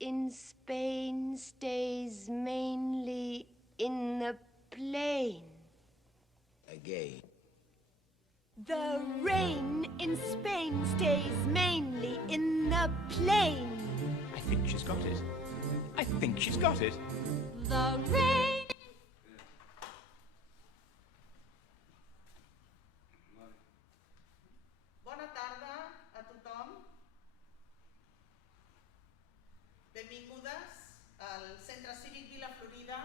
in Spain stays mainly in the plain. Again. The rain in Spain stays mainly in the plain. I think she's got it. I think she's got it. The rain... Bona tarda a tothom. Benvingudes al Centre Cívic Vila Florida.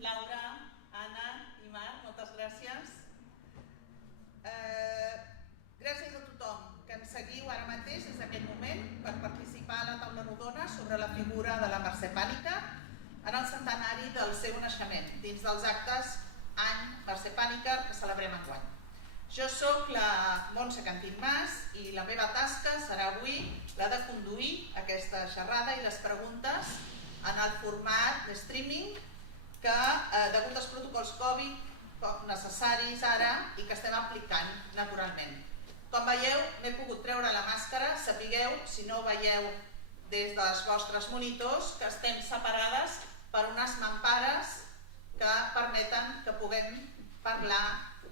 Laura, Anna i Marc, moltes gràcies. Gràcies a tothom que ens seguiu ara mateix des d'aquest moment per participar a la taula rodona sobre la figura de la Mercè Pàniker en el centenari del seu naixement, dins dels actes Any Mercè Pàniker que celebrem enguany. Jo soc la Montse Cantín Mas i la meva tasca serà avui la de conduir aquesta xerrada i les preguntes en el format de streaming que, degut als protocols Covid necessaris ara i que estem aplicant naturalment. Com veieu, m'he pogut treure la màscara, sapigueu, si no ho veieu des dels vostres monitors, que estem separades per unes mampares que permeten que puguem parlar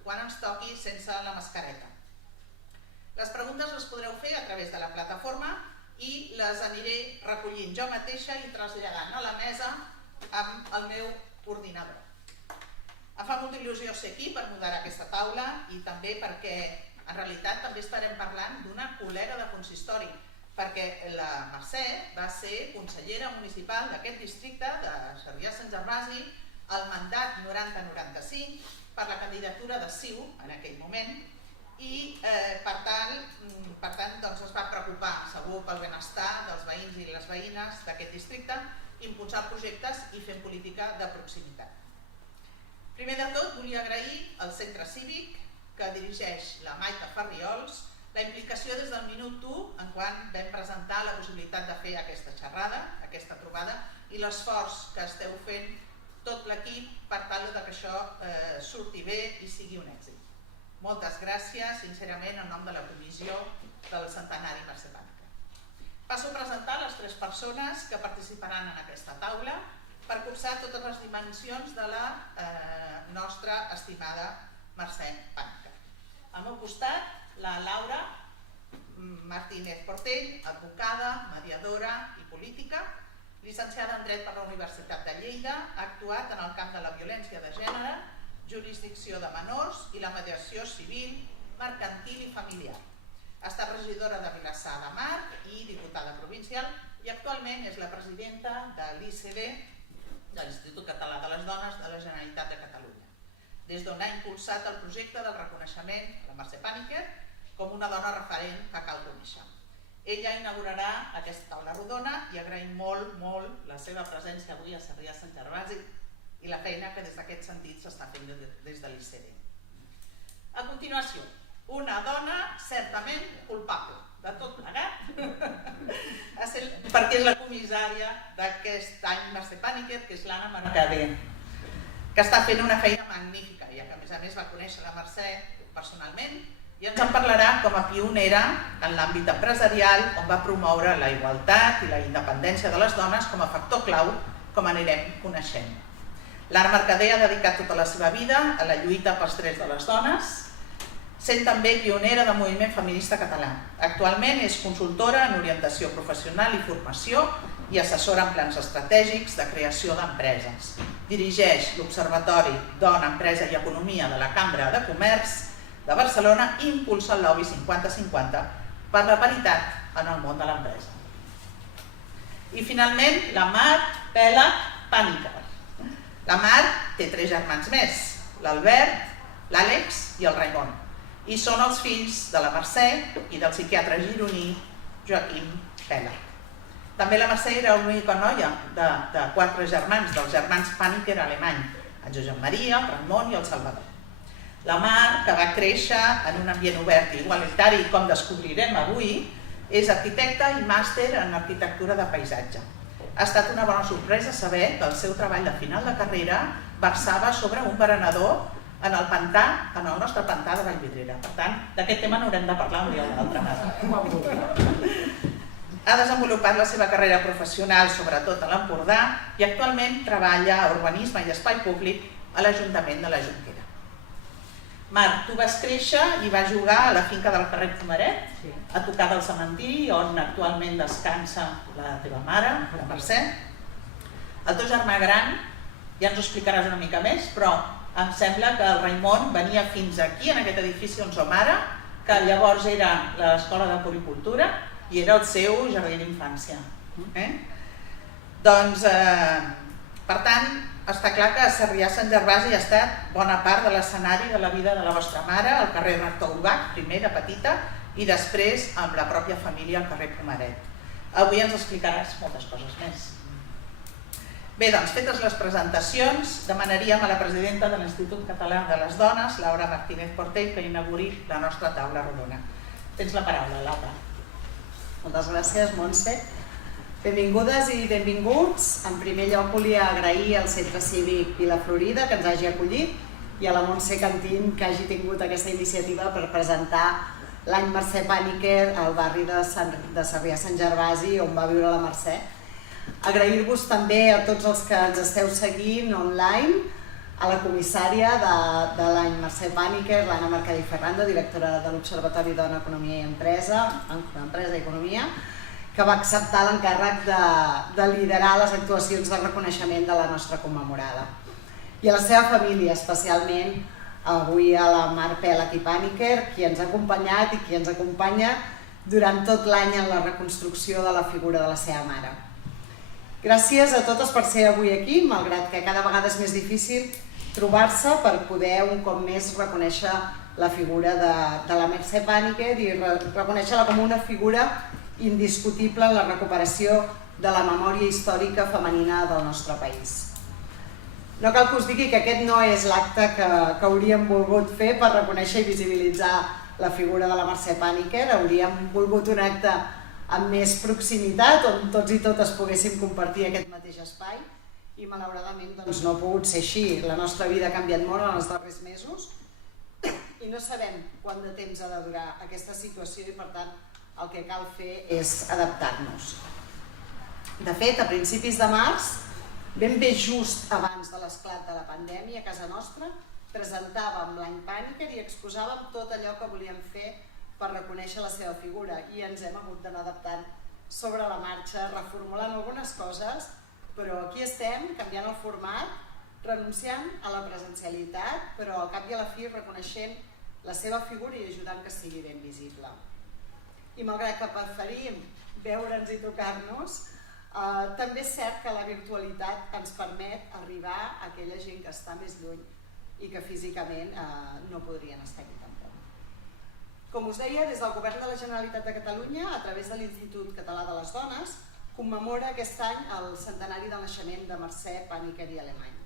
quan ens toqui sense la mascareta. Les preguntes les podreu fer a través de la plataforma i les aniré recollint jo mateixa i traslladant a la mesa amb el meu ordinador. Em fa molta il·lusió ser aquí per moderar aquesta taula i també perquè en realitat també estarem parlant d'una col·lega de consistori, perquè la Mercè va ser consellera municipal d'aquest districte de Sarrià-Sant Gervasi al mandat 90-95 per la candidatura de CiU en aquell moment i per tant doncs es va preocupar segur pel benestar dels veïns i les veïnes d'aquest districte, impulsar projectes i fer política de proximitat. Primer de tot, volia agrair al Centre Cívic, que dirigeix la Maite Farriols, la implicació des del minut 1 en quan vam presentar la possibilitat de fer aquesta xerrada, aquesta trobada, i l'esforç que esteu fent tot l'equip per tal que això surti bé i sigui un èxit. Moltes gràcies, sincerament, en nom de la comissió del centenari Mercè Pàniker. Passo a presentar les 3 persones que participaran en aquesta taula, per cursar totes les dimensions de la nostra estimada Mercè Pàniker. Al meu costat, la Laura Martínez Portell, advocada, mediadora i política, llicenciada en Dret per la Universitat de Lleida, ha actuat en el camp de la violència de gènere, jurisdicció de menors i la mediació civil, mercantil i familiar. Ha estat regidora de Vilassar de Mar i diputada provincial i actualment és la presidenta de l'ICD, de l'Institut Català de les Dones de la Generalitat de Catalunya, des d'on ha impulsat el projecte del reconeixement a la Mercè Pàniker com una dona referent que cal conèixer. Ella inaugurarà aquesta taula rodona i agraïm molt la seva presència avui a Sarrià-Sant Gervasi i la feina que des d'aquest sentit s'està fent des de l'ICD. A continuació, una dona certament culpable de tot plegat, perquè és la comissària d'aquest any Mercè Pàniker, que és l'Anna Mercader, que està fent una feina magnífica, ja que a més va conèixer la Mercè personalment i ens en parlarà com a pionera en l'àmbit empresarial, on va promoure la igualtat i la independència de les dones com a factor clau, com anirem coneixent. L'Anna Mercader ha dedicat tota la seva vida a la lluita pels drets de les dones, sent també pionera del moviment feminista català. Actualment és consultora en orientació professional i formació i assessora en plans estratègics de creació d'empreses. Dirigeix l'Observatori Dona, Empresa i Economia de la Cambra de Comerç de Barcelona i impulsa el lobby 50-50 per la paritat en el món de l'empresa. I finalment, la Mar Pàniker. La Mar té 3 germans més, l'Albert, l'Àlex i el Raimon. I són els fills de la Mercè i del psiquiatre gironí Joaquim Pèlac. També la Mercè era l'única noia de 4 germans, dels germans Pàniker alemany, en Josep Maria, el Ramon i el Salvador. La Mar, que va créixer en un ambient obert i igualitari, com descobrirem avui, és arquitecta i màster en arquitectura de paisatge. Ha estat una bona sorpresa saber que el seu treball de final de carrera versava sobre un berenador en el pantà, en el nostre pantà de Vallvidrera. Per tant, d'aquest tema n'haurem de parlar un dia o l'altre. Ha desenvolupat la seva carrera professional, sobretot a l'Empordà, i actualment treballa a Urbanisme i Espai Públic a l'Ajuntament de la Jonquera. Marc, tu vas créixer i vas jugar a la finca del carrer Pomaret, a tocar del cementiri, on actualment descansa la teva mare, la Mercè. El teu germà gran, ja ens ho explicaràs una mica més, però em sembla que el Raimon venia fins aquí, en aquest edifici on som ara, que llavors era l'Escola de Puricultura i era el seu jardí d'infància. Doncs, per tant, està clar que Sarrià-Sant Gervasi ha estat bona part de l'escenari de la vida de la vostra mare, al carrer Rector Ubach, primer de petita, i després amb la pròpia família al carrer Pomaret. Avui ens explicaràs moltes coses més. Bé, doncs, fetes les presentacions, demanaríem a la presidenta de l'Institut Català de les Dones, Laura Martínez Portell, que inauguri la nostra taula rodona. Tens la paraula, Laura. Moltes gràcies, Montse. Benvingudes i benvinguts. En primer lloc volia agrair al Centre Cívic Vila Florida que ens hagi acollit i a la Montse Cantín que hagi tingut aquesta iniciativa per presentar l'any Mercè Pàniker al barri de Sarrià-Sant Gervasi, on va viure la Mercè. Agrair-vos també a tots els que ens esteu seguint online, a la comissària de l'any Mercè Pàniker, l'Anna Mercadí Ferrando, directora de l'Observatori Dona, Economia i Empresa i Economia, que va acceptar l'encàrrec de liderar les actuacions de reconeixement de la nostra commemorada. I a la seva família, especialment avui a la Mar Pèlach i Pàniker, qui ens ha acompanyat i qui ens acompanya durant tot l'any en la reconstrucció de la figura de la seva mare. Gràcies a totes per ser avui aquí, malgrat que cada vegada és més difícil trobar-se per poder un cop més reconèixer la figura de la Mercè Pàniker i reconèixer-la com una figura indiscutible en la recuperació de la memòria històrica femenina del nostre país. No cal que us digui que aquest no és l'acte que hauríem volgut fer per reconèixer i visibilitzar la figura de la Mercè Pàniker. Hauríem volgut un acte amb més proximitat, on tots i totes poguéssim compartir aquest mateix espai i malauradament doncs, no ha pogut ser així. La nostra vida ha canviat molt en els darrers mesos i no sabem quant de temps ha de durar aquesta situació i per tant el que cal fer és adaptar-nos. De fet, a principis de març, ben bé just abans de l'esclat de la pandèmia, a casa nostra, presentàvem l'any Pàniker i exposàvem tot allò que volíem fer per reconèixer la seva figura i ens hem hagut d'anar adaptant sobre la marxa, reformulant algunes coses, però aquí estem, canviant el format, renunciant a la presencialitat, però al cap i a la fi reconeixent la seva figura i ajudant que sigui ben visible. I malgrat que preferim veure'ns i tocar-nos, també és cert que la virtualitat ens permet arribar a aquella gent que està més lluny i que físicament no podrien estar aquí tampoc. Com us deia, des del Govern de la Generalitat de Catalunya, a través de l'Institut Català de les Dones, commemora aquest any el centenari del naixement de Mercè Pàniker i Alemany,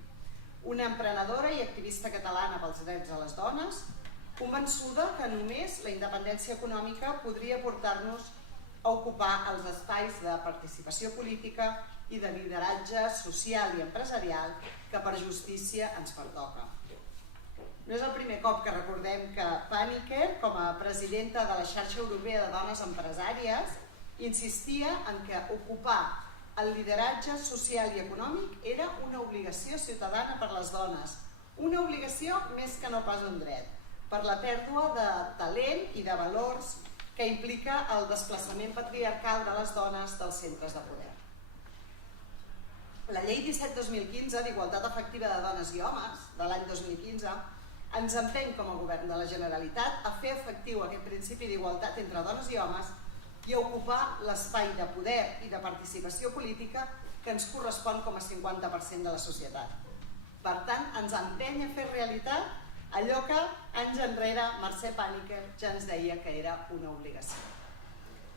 una emprenedora i activista catalana pels drets de les dones, convençuda que només la independència econòmica podria portar-nos a ocupar els espais de participació política i de lideratge social i empresarial que per justícia ens pertoca. No és el primer cop que recordem que Pàniker, com a presidenta de la Xarxa Europea de Dones Empresàries, insistia en que ocupar el lideratge social i econòmic era una obligació ciutadana per les dones, una obligació més que no pas un dret, per la pèrdua de talent i de valors que implica el desplaçament patriarcal de les dones dels centres de poder. La Llei 17/2015 d'Igualtat Efectiva de Dones i Homes, de l'any 2015, ens empeny com a Govern de la Generalitat a fer efectiu aquest principi d'igualtat entre dones i homes i a ocupar l'espai de poder i de participació política que ens correspon com a 50% de la societat. Per tant, ens empeny a fer realitat allò que anys enrere Mercè Pàniker ja ens deia que era una obligació.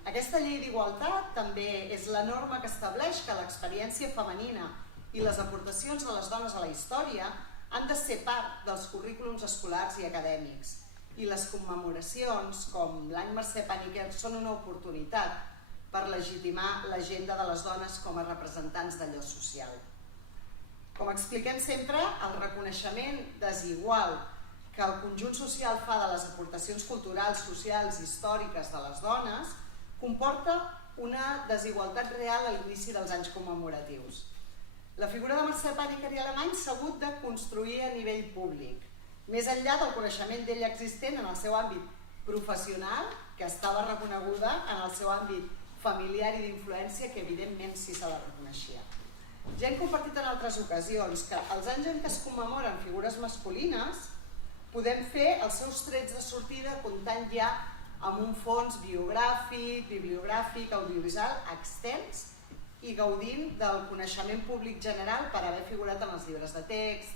Aquesta llei d'igualtat també és la norma que estableix que l'experiència femenina i les aportacions de les dones a la història han de ser part dels currículums escolars i acadèmics i les commemoracions com l'any Mercè Pàniker són una oportunitat per legitimar l'agenda de les dones com a representants d'allò social. Com expliquem sempre, el reconeixement desigual que el conjunt social fa de les aportacions culturals, socials i històriques de les dones comporta una desigualtat real a l'inici dels anys commemoratius. La figura de Mercè Pàniker i Alemany s'ha hagut de construir a nivell públic, més enllà del coneixement d'ella existent en el seu àmbit professional, que estava reconeguda en el seu àmbit familiar i d'influència, que evidentment sí se la reconeixia. Ja hem compartit en altres ocasions que els anys en què es commemoren figures masculines podem fer els seus trets de sortida comptant ja amb un fons biogràfic, bibliogràfic, audiovisual extens i gaudint del coneixement públic general per haver figurat en els llibres de text,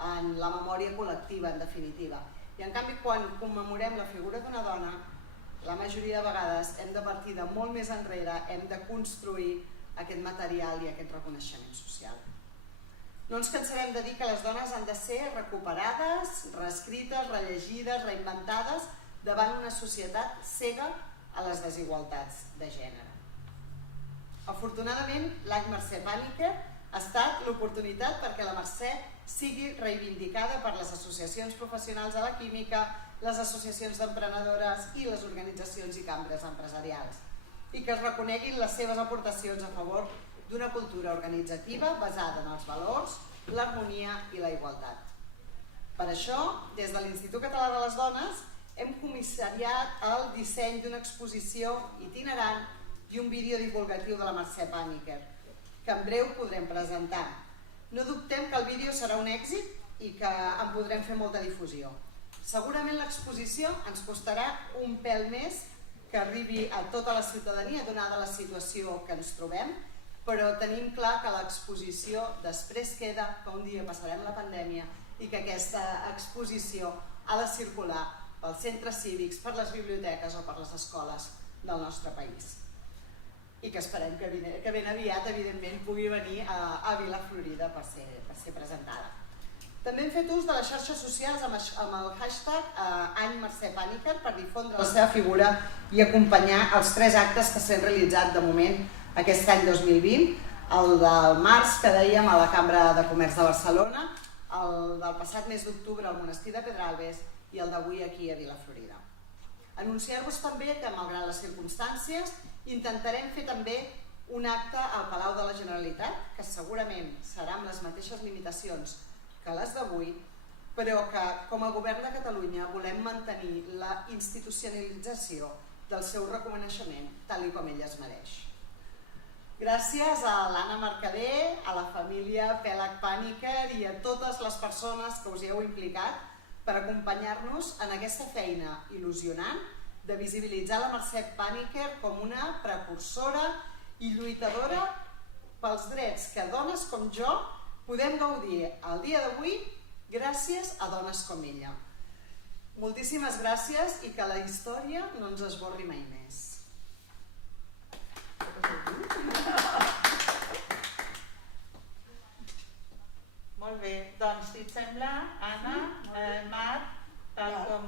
en la memòria col·lectiva, en definitiva. I en canvi, quan commemorem la figura d'una dona, la majoria de vegades hem de partir de molt més enrere, hem de construir aquest material i aquest reconeixement social. No ens cansarem de dir que les dones han de ser recuperades, reescrites, rellegides, reinventades davant una societat cega a les desigualtats de gènere. Afortunadament, l'any Mercè Pàniker ha estat l'oportunitat perquè la Mercè sigui reivindicada per les associacions professionals de la química, les associacions d'emprenedores i les organitzacions i cambres empresarials, i que es reconeguin les seves aportacions a favor d'una cultura organitzativa basada en els valors, l'harmonia i la igualtat. Per això, des de l'Institut Català de les Dones, hem comissariat el disseny d'una exposició itinerant i un vídeo divulgatiu de la Mercè Pàniker, que en breu podrem presentar. No dubtem que el vídeo serà un èxit i que en podrem fer molta difusió. Segurament l'exposició ens costarà un pèl més que arribi a tota la ciutadania donada la situació que ens trobem, però tenim clar que l'exposició després queda, que un dia passarem la pandèmia i que aquesta exposició ha de circular pels centres cívics, per les biblioteques o per les escoles del nostre país. I que esperem que ben aviat, evidentment, pugui venir a Vilaflorida per ser presentada. També hem fet ús de les xarxes socials amb el hashtag Any Mercè Pàniker per difondre la seva figura i acompanyar els 3 actes que s'han realitzat de moment aquest any 2020, el del març que dèiem a la Cambra de Comerç de Barcelona, el del passat mes d'octubre al Monestir de Pedralbes i el d'avui aquí a Vilaflorida. Anunciar-vos també que, malgrat les circumstàncies, intentarem fer també un acte al Palau de la Generalitat, que segurament serà amb les mateixes limitacions que les d'avui, però que com a Govern de Catalunya volem mantenir la institucionalització del seu reconeixement tal com ell es mereix. Gràcies a l'Anna Mercader, a la família Pèlag Pàniker i a totes les persones que us hi heu implicat per acompanyar-nos en aquesta feina il·lusionant de visibilitzar la Mercè Pàniker com una precursora i lluitadora pels drets que dones com jo podem gaudir el dia d'avui gràcies a dones com ella. Moltíssimes gràcies i que la història no ens esborri mai més. Molt bé, doncs si et sembla, Anna, Marc, tal com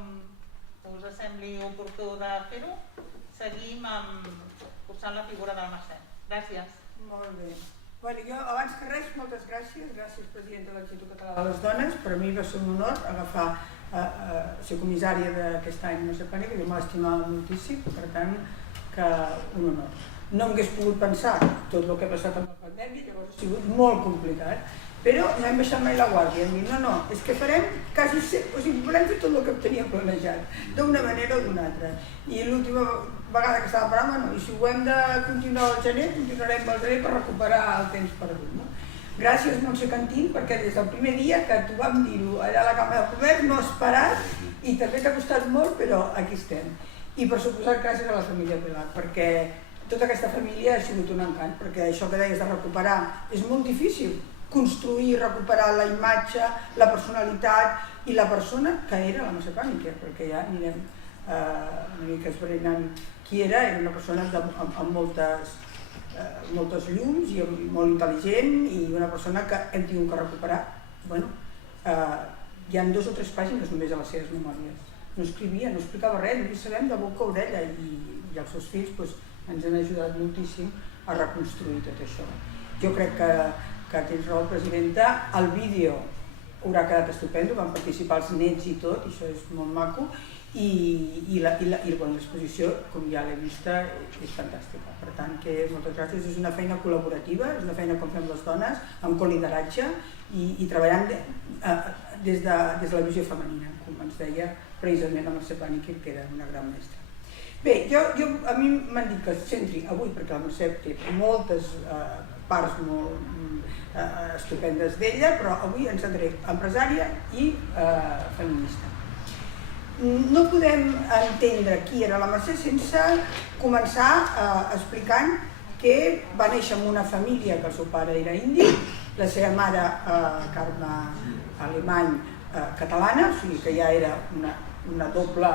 us sembli oportú de fer-ho, seguim posant la figura del Mercè. Gràcies. Molt bé. Jo, abans que res, moltes gràcies. Gràcies, presidenta de l'Institut Català de les Dones. Per a mi va ser un honor agafar ser comissària d'aquest any Mercè Pàniker, que jo m'estimava moltíssim, per tant, que un honor. No m'hagués pogut pensar tot el que ha passat amb la pandèmia, llavors ha sigut molt complicat, però no hem baixat mai la guàrdia. Hem dit, no, és que farem quasi sempre, o sigui, volem fer tot el que teníem planejat, d'una manera o d'una altra. I l'última vegada que estava parlant, i si ho hem de continuar al gener, continuarem al gener per recuperar el temps perdut. Gràcies, Montse Cantín, perquè des del primer dia que t'ho vam dir-ho allà a la Cambra de Comerç no has parat i també t'ha costat molt, però aquí estem. I per suposat gràcies a la família Pèlag, perquè tota aquesta família ha sigut un encant, perquè això que deies de recuperar és molt difícil, construir i recuperar la imatge, la personalitat i la persona que era la Mercè Pàniker, perquè ja anirem una mica esbrinant qui era una persona amb moltes llums i molt intel·ligent i una persona que hem tingut que recuperar. Hi ha 2 o 3 pàgines només a les seves memòries. No escrivia, no explicava res, només sabem de boca a orella i els seus fills ens han ajudat moltíssim a reconstruir tot això. Jo crec que tens raó, presidenta, el vídeo haurà quedat estupendo, van participar els nets i tot, i això és molt maco, i l'exposició, com ja l'he vista, és fantàstica. Per tant, que moltes gràcies. És una feina col·laborativa, és una feina com fem les dones, amb colideratge i treballant des de la visió femenina, com ens deia precisament la Mercè Pàniker, que era una gran mestra. Bé, a mi m'han dit que es centri avui, perquè la Mercè té moltes parts molt estupendes d'ella, però avui ens centraré empresària i feminista. No podem entendre qui era la Mercè sense començar explicant que va néixer en una família que el seu pare era indi, la seva mare Carme alemany catalana, o sigui que ja era una doble,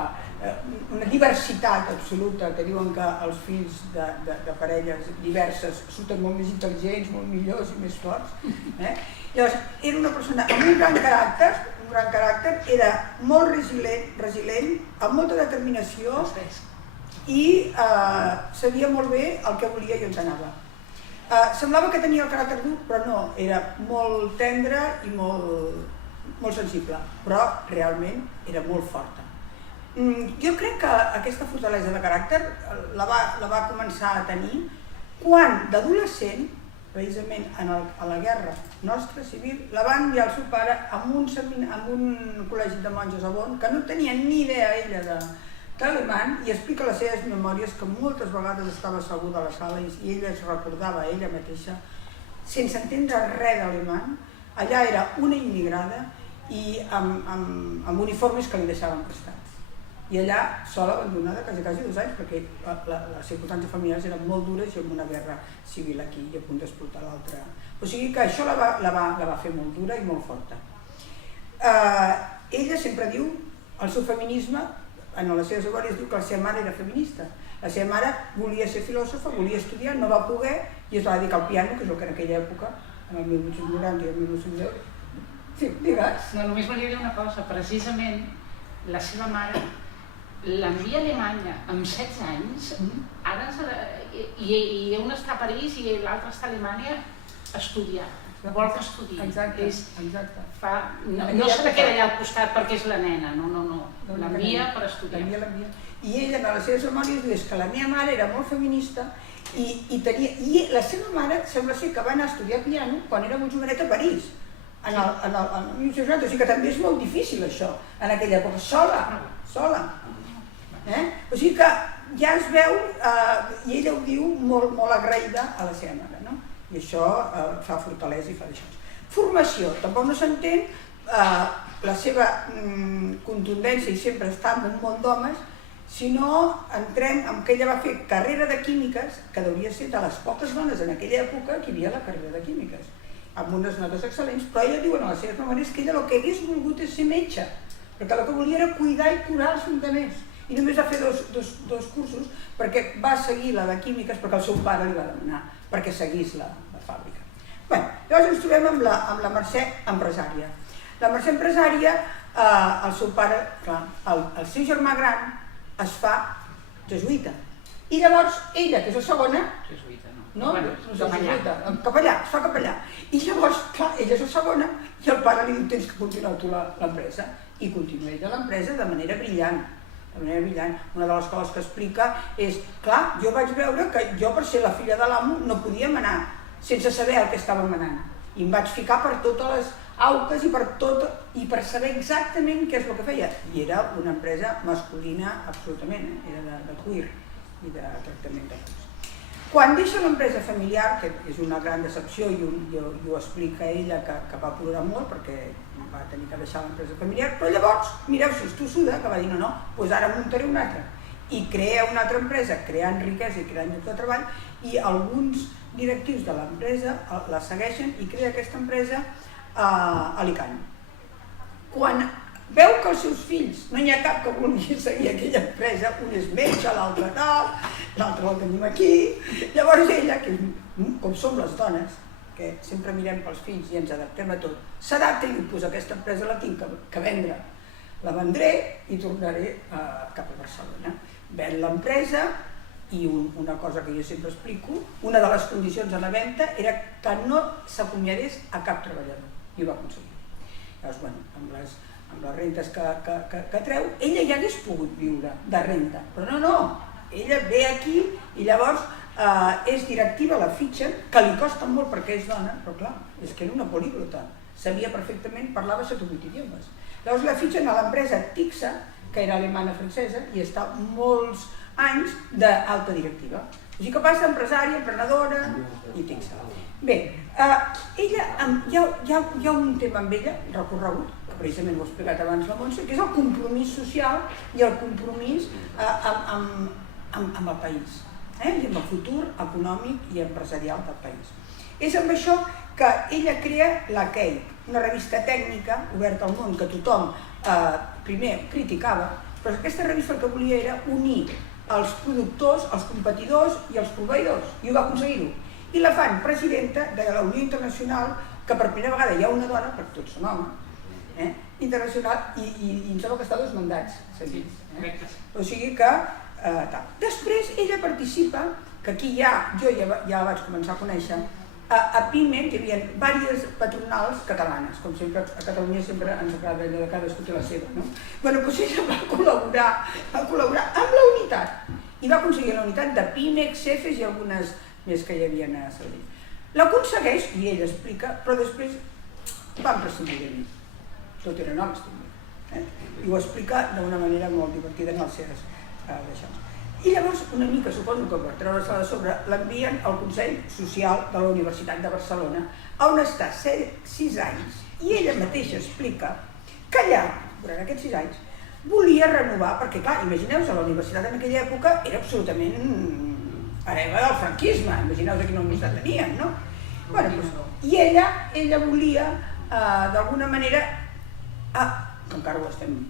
una diversitat absoluta, que diuen que els fills de parelles diverses surten molt més intel·ligents, molt millors i més forts. Llavors, era una persona amb un gran caràcter, era molt resilient, amb molta determinació i sabia molt bé el que volia i on anava. Semblava que tenia el caràcter dur, però no, era molt tendre i molt sensible, però realment era molt forta. Jo crec que aquesta fortalesa de caràcter la va començar a tenir quan, d'adolescent, precisament a la guerra nostra civil, la va enviar el seu pare a un col·legi de monges a Bonn, que no tenia ni idea ella d'alemany, i explica les seves memòries que moltes vegades estava asseguda a la sala i ella es recordava a ella mateixa, sense entendre res d'alemany. Allà era una immigrada i amb uniformes que li deixaven prestats. I allà, sola, abandonada, quasi 2 anys, perquè les circumstàncies familiars eren molt dures i amb una guerra civil aquí i a punt d'explotar l'altra. O sigui que això la va fer molt dura i molt forta. Ella sempre diu, el seu feminisme, en les seves memòries diu que la seva mare era feminista. La seva mare volia ser filòsofa, volia estudiar, no va poder i es va dedicar al piano, que és el que en aquella època, en el 1890 i el 1910... Sí, digues. No, només volia dir una cosa, precisament la seva mare l'envia a Alemanya amb 16 anys, i un està a París i l'altre està a Alemanya a estudiar, vol que estudi. Exacte. No se la queda allà al costat perquè és la nena, no, l'envia per estudiar. I ella, en les seves memòries, diu que la meva mare era molt feminista i la seva mare sembla ser que va anar a estudiar piano quan era molt jovenet a París, en el 1990, o sigui que també és molt difícil això, en aquella època, sola. O sigui que ja es veu, i ella ho diu, molt agraïda a la seva mare, no? I això fa fortalesa i fa d'això. Formació, tampoc no s'entén, la seva contundència i sempre està en un món d'homes, si no entrem en que ella va fer carrera de químiques, que hauria ser de les poques dones en aquella època que hi havia la carrera de químiques, amb unes notes excel·lents, però ella diu en les seves memòries que ella el que hagués volgut és ser metge, perquè el que volia era cuidar i curar els fontaners. I només va fer dos cursos perquè va seguir la de químiques perquè el seu pare li va demanar perquè seguís la fàbrica. Bé, llavors ens trobem amb la Mercè empresària. La Mercè empresària, el seu pare, clar, el seu germà gran es fa jesuïta. I llavors ella, que és la segona, capellà, es fa capellà. I llavors, clar, ella és la segona i el pare li diu tens que continuar tu l'empresa. I continua ella l'empresa de manera brillant. Una de les coses que explica és, clar, jo vaig veure que jo per ser la filla de l'amo no podia manar sense saber el que estava manant. I em vaig ficar per totes les auques i per saber exactament què és el que feia. I era una empresa masculina absolutament, era de cuir i de tractament de cos. Quan deixa l'empresa familiar, que és una gran decepció i ho explica ella que va plorar molt perquè va tenir que deixar l'empresa familiar, però llavors, mireu si és tossuda, que va dir no, doncs ara muntaré una altra. I crea una altra empresa, creant riquesa i creant llocs de treball, i alguns directius de l'empresa la segueixen i crea aquesta empresa a Alicant. Quan veu que els seus fills, no hi ha cap que vulgui seguir aquella empresa, un és metge, l'altre tal, l'altre el tenim aquí, llavors ella, com som les dones, que sempre mirem pels fills i ens adaptem a tot, s'adapta i diu, doncs aquesta empresa la tinc que vendre, la vendré i tornaré cap a Barcelona. Ven l'empresa i una cosa que jo sempre explico, una de les condicions a la venda era que no s'acomiadés a cap treballador, i ho va aconseguir. Llavors, amb amb les rentes que treu, ella ja hagués pogut viure de renta, però no, ella ve aquí i llavors és directiva, la fitxen, que li costa molt perquè és dona, però clar, és que era una políglota, sabia perfectament, parlava 7 o 8 idiomes. Llavors la fitxen a l'empresa Tixa, que era alemana francesa, i està molts anys d'alta directiva. O sigui que passa empresària, emprenedora i Tixa. Bé, ella, hi ha un tema amb ella, recorregut, que precisament ho ha explicat abans la Montse, que és el compromís social i el compromís amb el país, i amb el futur econòmic i empresarial del país. És amb això que ella crea la Cake, una revista tècnica oberta al món que tothom primer criticava, però aquesta revista el que volia era unir els productors, els competidors i els proveïdors, i ho va aconseguir-ho. I la fan presidenta de la Unió Internacional, que per primera vegada hi ha una dona, perquè tots són homes, internacional, i em sembla que està 2 mandats seguits. O sigui que, després ella participa, que aquí jo ja la vaig començar a conèixer, a PIME hi havia diverses patronals catalanes, com sempre a Catalunya sempre ens agrada allò de cadascú té la seva, no? Bueno, doncs ella va col·laborar amb la unitat i va aconseguir la unitat de PIME, CEFES i algunes més que hi havia a Sabadell. L'aconsegueix, i ella explica, però després van prescindir de mi. Tot eren homes també. I ho explica d'una manera molt divertida en els seus d'això. I llavors, una mica, suposo que per treure-se de sobre, l'envien al Consell Social de la Universitat de Barcelona, on està 6 anys, i ella mateixa explica que allà, durant aquests 6 anys, volia renovar, perquè clar, imagineu-vos, la universitat en aquella època era absolutament hereva del franquisme, imagineu-vos quina universitat tenien, no? I ella volia, d'alguna manera, que encara ho estem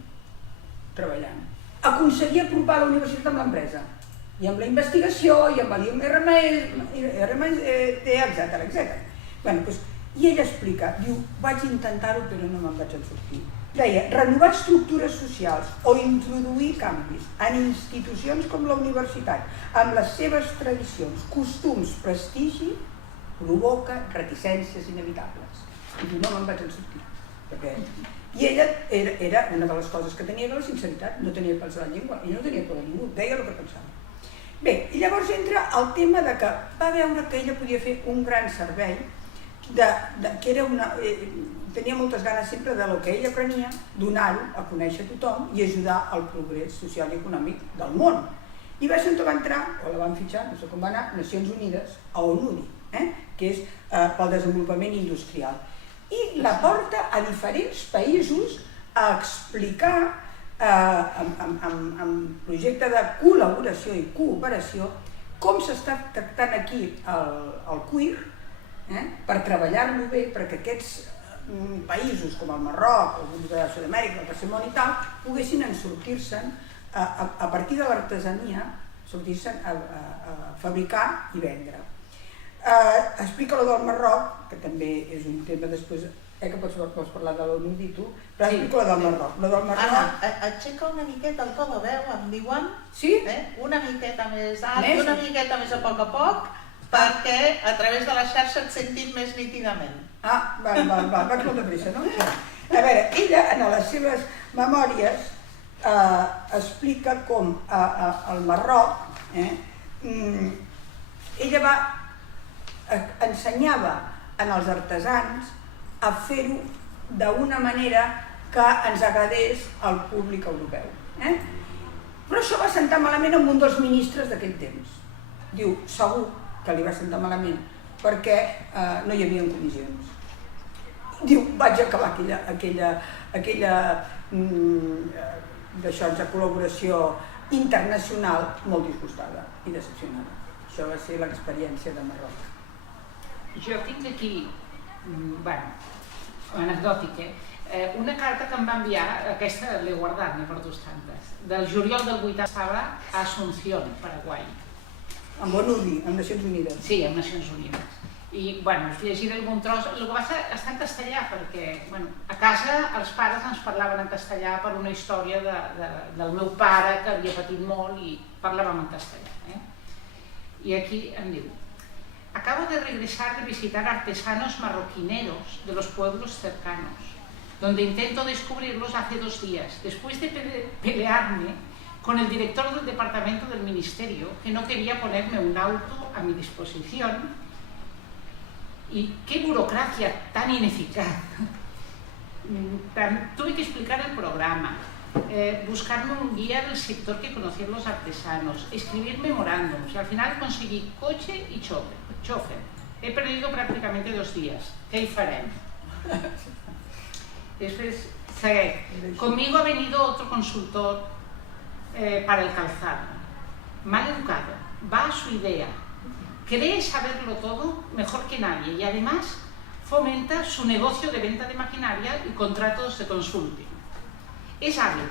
treballant, aconseguir apropar la universitat amb l'empresa, i amb la investigació, i amb l'IRMT, etc. I ella explica, diu, vaig intentar-ho però no me'n vaig en sortir. Deia, renovar estructures socials o introduir canvis en institucions com la universitat, amb les seves tradicions, costums, prestigi, provoca reticències inevitables. I diu, no me'n vaig en sortir. I ella era una de les coses que tenia la sinceritat, no tenia pèls a la llengua, i no tenia por de ningú, deia el que pensava. Bé, i llavors entra el tema de que va veure que ella podia fer un gran servei, que tenia moltes ganes sempre de lo que ella aprenia, donar-ho a conèixer a tothom i ajudar al progrés social i econòmic del món. I va ser on va entrar, o la van fitxar, no sé com va anar, Nacions Unides, a ONUDI, que és pel desenvolupament industrial. I la porta a diferents països a explicar amb projecte de col·laboració i cooperació com s'està tractant aquí el cuir per treballar-lo bé perquè aquests països com el Marroc, alguns de Sud-amèrica, el Tercer Món i tal, poguessin sortir-se'n a partir de l'artesania, sortir-se'n a fabricar i vendre. Explica lo del Marroc, que també és un tema després, que pots parlar de l'ONU tu, però explica lo del Marroc. Anna, aixeca una miqueta el to de veu, em diuen, una miqueta més alt i una miqueta més a poc, perquè a través de la xarxa et sentim més nítidament. Vaig molt de pressa, no? A veure, ella en les seves memòries explica com al Marroc ella ensenyava als artesans a fer-ho d'una manera que ens agradés al públic europeu. Però això va sentar malament amb un dels ministres d'aquell temps. Diu, segur que li va sentar malament, perquè no hi havia comissions. Diu, vaig acabar aquella col·laboració internacional molt disgustada i decepcionada. Això va ser l'experiència de Marroc. Jo tinc aquí, anecdòtic, una carta que em va enviar, aquesta l'he guardat, n'he perdut tantes, del juliol del 80 estava a Asunción, Paraguai. Amb ONUDI, amb Nacions Unides. Sí, amb Nacions Unides. I, us llegiré algun tros. El que passa està en castellà, perquè a casa els pares ens parlaven en castellà per una història del meu pare que havia patit molt i parlàvem en castellà. I aquí em diu: acabo de regresar de visitar artesanos marroquineros de los pueblos cercanos. donde intento descubrirlos hace 2 días, después de pelearme con el director del departamento del ministerio, que no quería ponerme un auto a mi disposición. Y qué burocracia tan ineficaz. Tuve que explicar el programa, buscarme un guía del sector que conocían los artesanos, escribir memorándums y al final conseguí coche y chofer. He perdido prácticamente 2 días. ¿Qué farem? Después, conmigo ha venido otro consultor para el calzado, mal educado, va a su idea, cree saberlo todo mejor que nadie y además fomenta su negocio de venta de maquinaria y contratos de consulting. És hàbil.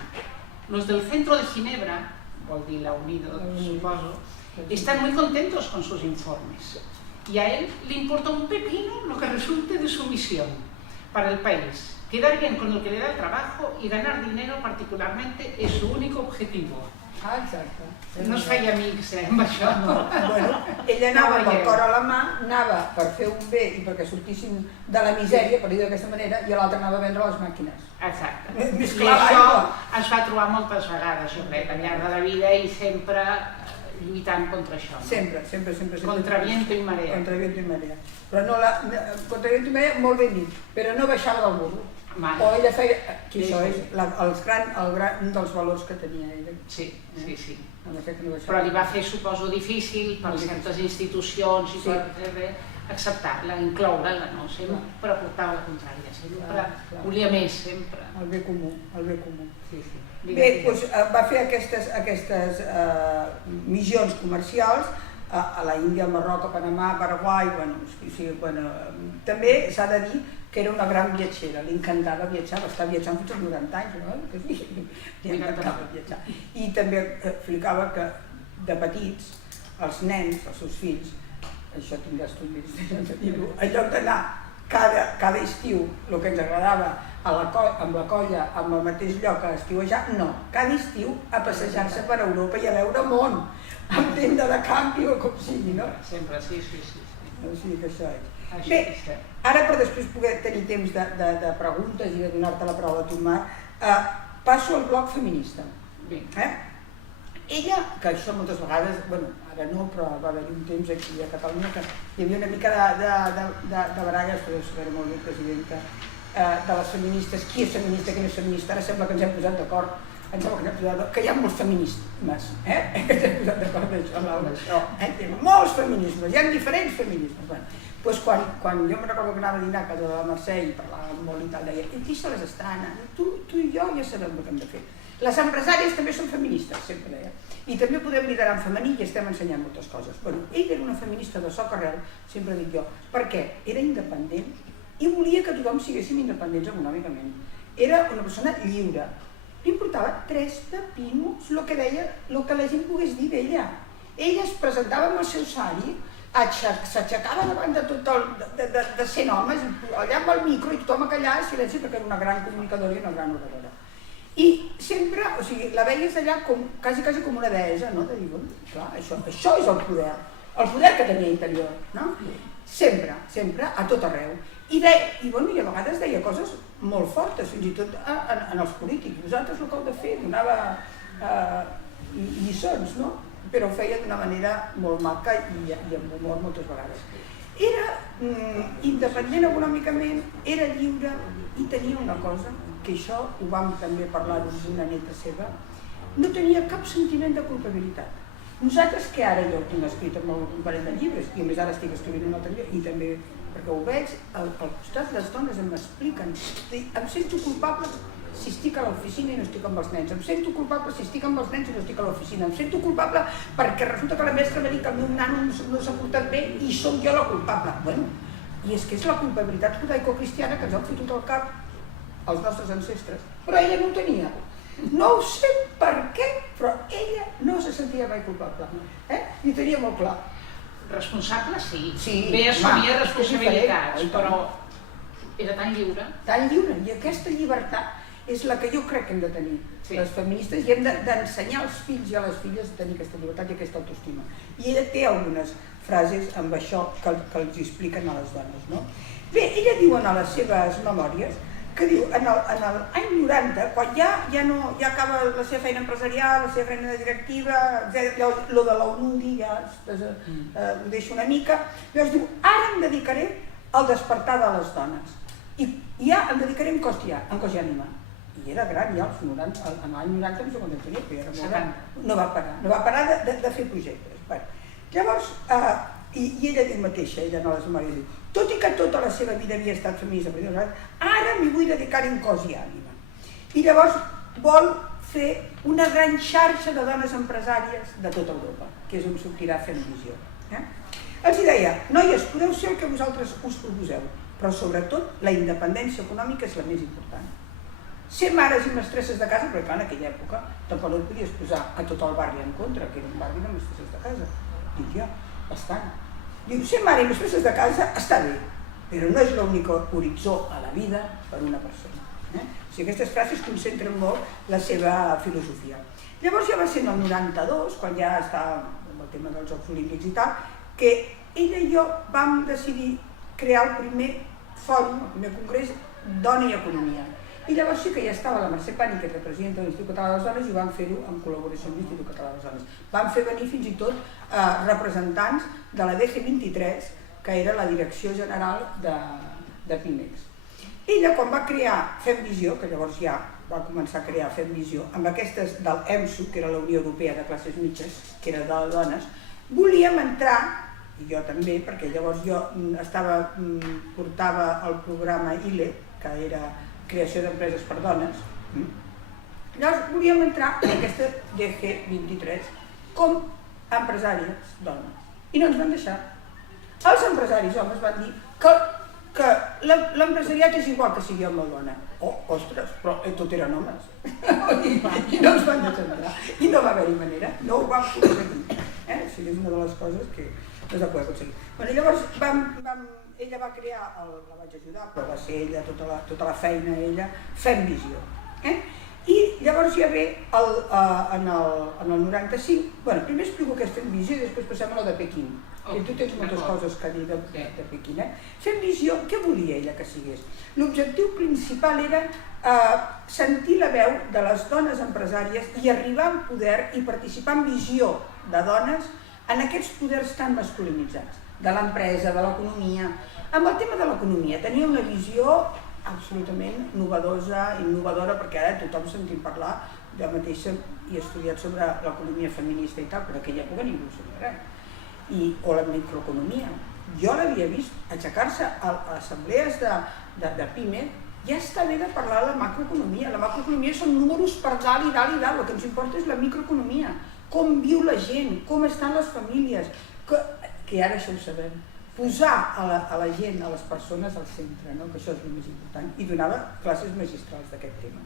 Los del centro de Ginebra, vol dir la Unido, suposo, están muy contentos con sus informes y a él le importa un pepino lo que resulte de su misión para el país. Quedar bien con el que le da el trabajo y ganar dinero particularmente es su único objetivo. Ah, exacte. No es feia amics, amb això. No. Bueno, ella anava amb el cor a la mà, anava per fer un bé i perquè sortissin de la misèria, per dir d'aquesta manera, i l'altre anava a vendre les màquines. Exacte. Més I clar, això aigua. es va trobar moltes vegades, jo crec, al llarg de la vida i sempre lluitant contra això. Sempre. Contra viento i marea. Contra viento i marea. Però no contra viento i marea, molt ben dit, però no baixava del burro. Mai. O ella feia... Que això és un dels valors que tenia ella. Sí. No Però li va fer, suposo, difícil per certes institucions i per acceptar-la, incloure-la, no? Sempre portava la contrària, sempre volia més, sempre. El bé comú. Sí. Bé, doncs va fer aquestes missions comercials a la Índia, al Marroc, a Panamà, a Paraguai, també s'ha de dir que era una gran viatgera, li encantava viatjar, va estar viatjant fins als 90 anys, no? Li encantava viatjar. I també explicava que de petits, els nens, els seus fills, això tinc estudis de dir-ho, en lloc d'anar cada estiu, el que ens agradava, amb la colla, amb el mateix lloc a estiuejar, no, cada estiu a passejar-se per Europa i a veure món, amb tenda de canvi o com sigui, no? Sempre, sí. O sigui que això és. Bé, ara per després poder tenir temps de preguntes i de donar-te la paraula a tu, Mar, passo al bloc feminista. Ella, que això moltes vegades, bueno, ara no, però va haver-hi un temps aquí a Catalunya que hi havia una mica de baralles, però saber molt bé, presidenta, de les feministes, qui és feminista, qui no és feminista, ara sembla que ens hem posat d'acord, que hi ha molts feminismes, que ens hem posat d'acord d'això, Laura, molts feminismes, hi ha diferents feminismes. Doncs quan jo me recordo que anava a dinar a casa de la Mercè i parlàvem molt i tal, deia, aquí se les està anant, tu i jo ja sabem el que hem de fer. Les empresàries també són feministes, sempre deia, i també podem liderar en femení i estem ensenyant moltes coses. Bueno, ella era una feminista de soc arrel, sempre dic jo, perquè era independent i volia que tothom siguéssim independents econòmicament. Era una persona lliure. Li importava 3 pepinos el que deia, el que la gent pogués dir d'ella. Ella es presentava amb el seu sari, s'aixecava davant de tot de 100 homes, allà amb el micro i tothom a callar en silenci perquè era una gran comunicadora i una gran oradora. I sempre, o sigui, la veies allà quasi com una deessa, no? De dir, clar, això és el poder que tenia interior, no? Sempre, a tot arreu. I a vegades deia coses molt fortes, fins i tot en els polítics. Vosaltres el que heu de fer, donava lliçons, no? Però ho feia d'una manera molt maca i amb humor moltes vegades. Era independent econòmicament, era lliure i tenia una cosa, que això ho vam també parlar amb una neta seva, no tenia cap sentiment de culpabilitat. Nosaltres, que ara jo ho tinc escrit en un parell de llibres, i a més ara estic escrivint un altre llibre, i també perquè ho veig, al costat les dones m'expliquen, em sento culpable si estic a l'oficina i no estic amb els nens, em sento culpable si estic amb els nens i no estic a l'oficina, em sento culpable perquè resulta que la mestra m'ha dit que el meu nano no s'ha portat bé i sóc jo la culpable. Bueno, i és que és la culpabilitat judaico-cristiana que ens han fotut al cap els nostres ancestres, però ella no ho tenia. No ho sé per què, però ella no se sentia mai culpable, i ho tenia molt clar. Responsable, sí. Bé assumia responsabilitats, però era tan lliure. Tan lliure, i aquesta llibertat és la que jo crec que hem de tenir, les feministes, i hem d'ensenyar als fills i a les filles a tenir aquesta llibertat i aquesta autoestima. I ella té algunes frases amb això que els expliquen a les dones, no? Bé, ella diu a les seves memòries que diu, en l'any 90, quan ja acaba la seva feina empresarial, la seva feina directiva, lo de l'UNUDI ja ho deixo una mica, llavors diu, ara em dedicaré al despertar de les dones. I ja em dedicaré en cos i ànima. I era gran ja, en l'any 90 no sé quan tenia, però era molt gran. No va parar de fer projectes. Llavors, i ella diu mateixa, ella en les memòries diu, tot i que tota la seva vida havia estat feminista, ara m'hi vull dedicar en cos i ànima. I llavors vol fer una gran xarxa de dones empresàries de tota Europa, que és on sortirà Fem Visió. Els deia, noies, podeu ser el que vosaltres us proposeu, però sobretot la independència econòmica és la més important. Ser mares i mestresses de casa, perquè clar, en aquella època tampoc no et podies posar a tot el barri en contra, que era un barri de mestresses de casa. Dic jo, bastant. Diu, ser mare i mestresses de casa està bé, però no és l'únic horitzó a la vida per una persona. O sigui, aquestes frases concentren molt la seva filosofia. Llavors ja va ser en el 92, quan ja estava amb el tema dels Jocs Olímpics i tal, que ella i jo vam decidir crear el primer fòrum, el primer congrés Dona i Economia. I llavors sí que ja estava la Mercè Pani, que era presidenta de l'Institut Català de les Dones, i vam fer-ho en col·laboració amb l'Institut Català de les Dones. Vam fer venir fins i tot representants de la DG23, que era la Direcció General de Pimex. Ella, quan va crear Fem Visió, que llavors ja va començar a crear Fem Visió, amb aquestes del EMSU, que era la Unió Europea de Classes Mitges, que era de dones, volíem entrar, i jo també, perquè llavors jo portava el programa ILE, que era Creació d'Empreses per Dones. Llavors volíem entrar en aquesta DG23 com empresàries dones. I no ens van deixar. Els empresaris homes van dir que l'empresariat és igual que sigui home o dona. Oh, ostres, però tot eren homes. I no ens van deixar entrar. I no va haver-hi manera, no ho vam aconseguir. O sigui, és una de les coses que no es va poder aconseguir. Llavors ella va crear, la vaig ajudar, però va ser ella, tota la feina, ella, Fem Visió. I llavors ja ve en el 95, primer explico què és Fem Visió i després passem a la de Pequín. I tu tens moltes coses que dir de Pequín. Fem Visió, què volia ella que sigués? L'objectiu principal era sentir la veu de les dones empresàries i arribar en poder i participar en visió de dones en aquests poders tan masculinitzats, de l'empresa, de l'economia. Amb el tema de l'economia tenia una visió absolutament innovadora, perquè ara tothom sentim parlar, jo mateixa he estudiat sobre l'economia feminista i tal, però en aquella època ningú sabia res. O la microeconomia. Jo l'havia vist aixecar-se a assemblees de PIME, ja està bé de parlar de la macroeconomia. La macroeconomia són números per dalt i dalt i dalt, el que ens importa és la microeconomia. Com viu la gent, com estan les famílies, que ara això ho sabem. Posar a la gent, a les persones al centre, que això és el més important, i donava classes magistrals d'aquest tema.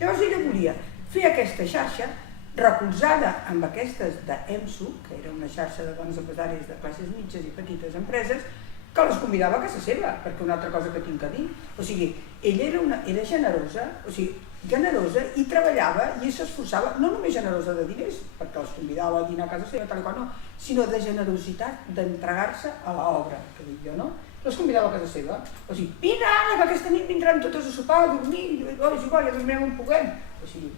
Llavors ella volia fer aquesta xarxa recolzada amb aquestes d'EMSU, que era una xarxa de dones empresàries de classes mitges i petites empreses, que les convidava a casa seva, perquè una altra cosa que tinc a dir. O sigui, ella era generosa, i treballava i s'esforçava, no només generosa de diners, perquè els convidava a dinar a casa seva, tal i qual no, sinó de generositat, d'entregar-se a l'obra, que dic jo, no? Les convidava a casa seva, o sigui, vine Anna, que aquesta nit vindran totes a sopar, a dormir, és igual, ja dormirem on puguem, o sigui,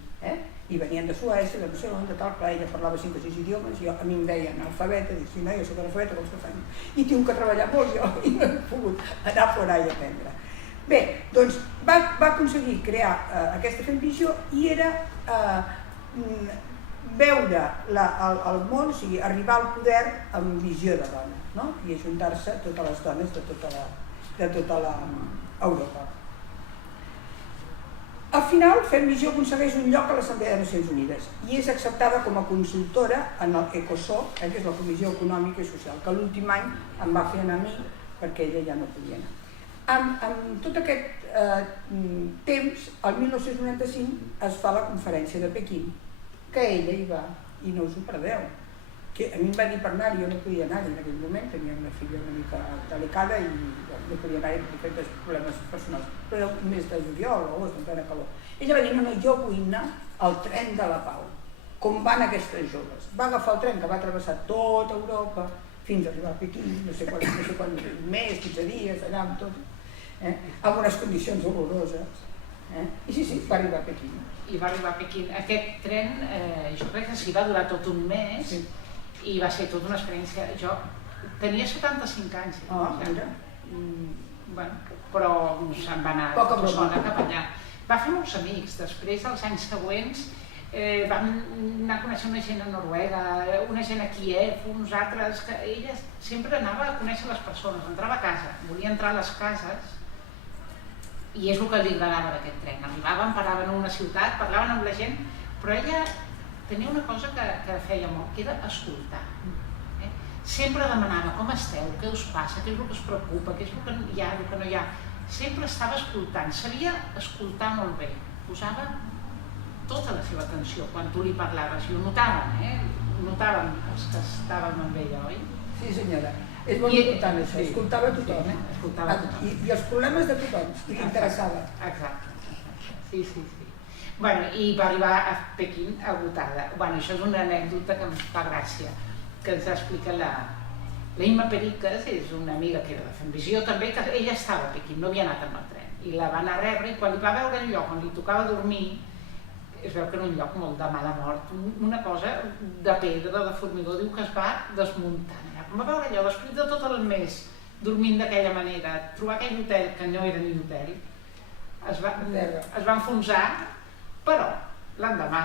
i venien de Suècia, de no sé on, de tal, clar, ella parlava 5 o 6 idiomes, a mi em deien alfabeta, dic, sí, no, jo soc analfabeta, com que fan? I tinc que treballar molt jo, i no he pogut anar fora i aprendre. Bé, doncs va aconseguir crear aquesta Fem Visió i era veure el món, o sigui, arribar al poder amb visió de dona, i ajuntar-se totes les dones de tota l'Europa. Al final, Fem Visió aconsegueix un lloc a l'Assemblea de Nacions Unides i és acceptada com a consultora en l'ECOSOC, que és la Comissió Econòmica i Social, que l'últim any em va fer anar a mi perquè ella ja no podia anar. En tot aquest temps, el 1995, es fa la conferència de Pequín, que ella hi va, i no us ho perdeu. A mi em va dir per anar-hi, jo no podia anar-hi en aquell moment, tenia una filla una mica delicada i no podia anar-hi per diferents problemes personals, però era el mes de juliol o agost, en plena calor. Ella va dir, no, jo vull anar al tren de la pau, com van aquestes joves. Va agafar el tren que va travessar tota Europa fins a arribar a Pequín, no sé quant, un mes, 15 dies, allà amb tot, amb unes condicions horroroses. I sí, va arribar a Pequín. I va arribar a Pequín. Aquest tren, jo crec que sí va durar tot un mes i va ser tota una experiència. Jo tenia 75 anys. Mira. Però se'n va anar Poca tota broma. sola cap allà. Va fer molts amics. Després, els anys següents, vam anar a conèixer una gent a Noruega, una gent a Kiev, uns altres, que ella sempre anava a conèixer les persones, entrava a casa, volia entrar a les cases i és el que li agradava d'aquest tren. Arribaven, paraven en una ciutat, parlaven amb la gent, però ella tenia una cosa que feia molt, que era escoltar. Sempre demanava com esteu, què us passa, què és el que us preocupa, què és el que hi ha, el que no hi ha. Sempre estava escoltant, sabia escoltar molt bé, posava tota la seva atenció quan tu li parlaves i ho notaven, ho notaven els que estàvem amb ella, oi? Sí, senyora. És molt important això, escoltava tothom. Escoltava tothom. I els problemes de tothom, li interessava. Exacte. Sí. Bueno, i va arribar a Pequín agotada. Bueno, això és una anècdota que em fa gràcia, que ens explica la Imma Periques, és una amiga que era de Femvisió també, que ella estava a Pequín, no havia anat amb el tren, i la va anar a rebre i quan li va veure el lloc on li tocava dormir, es veu que era un lloc molt de mala mort, una cosa de pedra, de formigó, diu que es va desmuntar. Quan va veure allò, després de tot el mes dormint d'aquella manera, trobar aquell hotel, que no era ni hotel, es va enfonsar, però l'endemà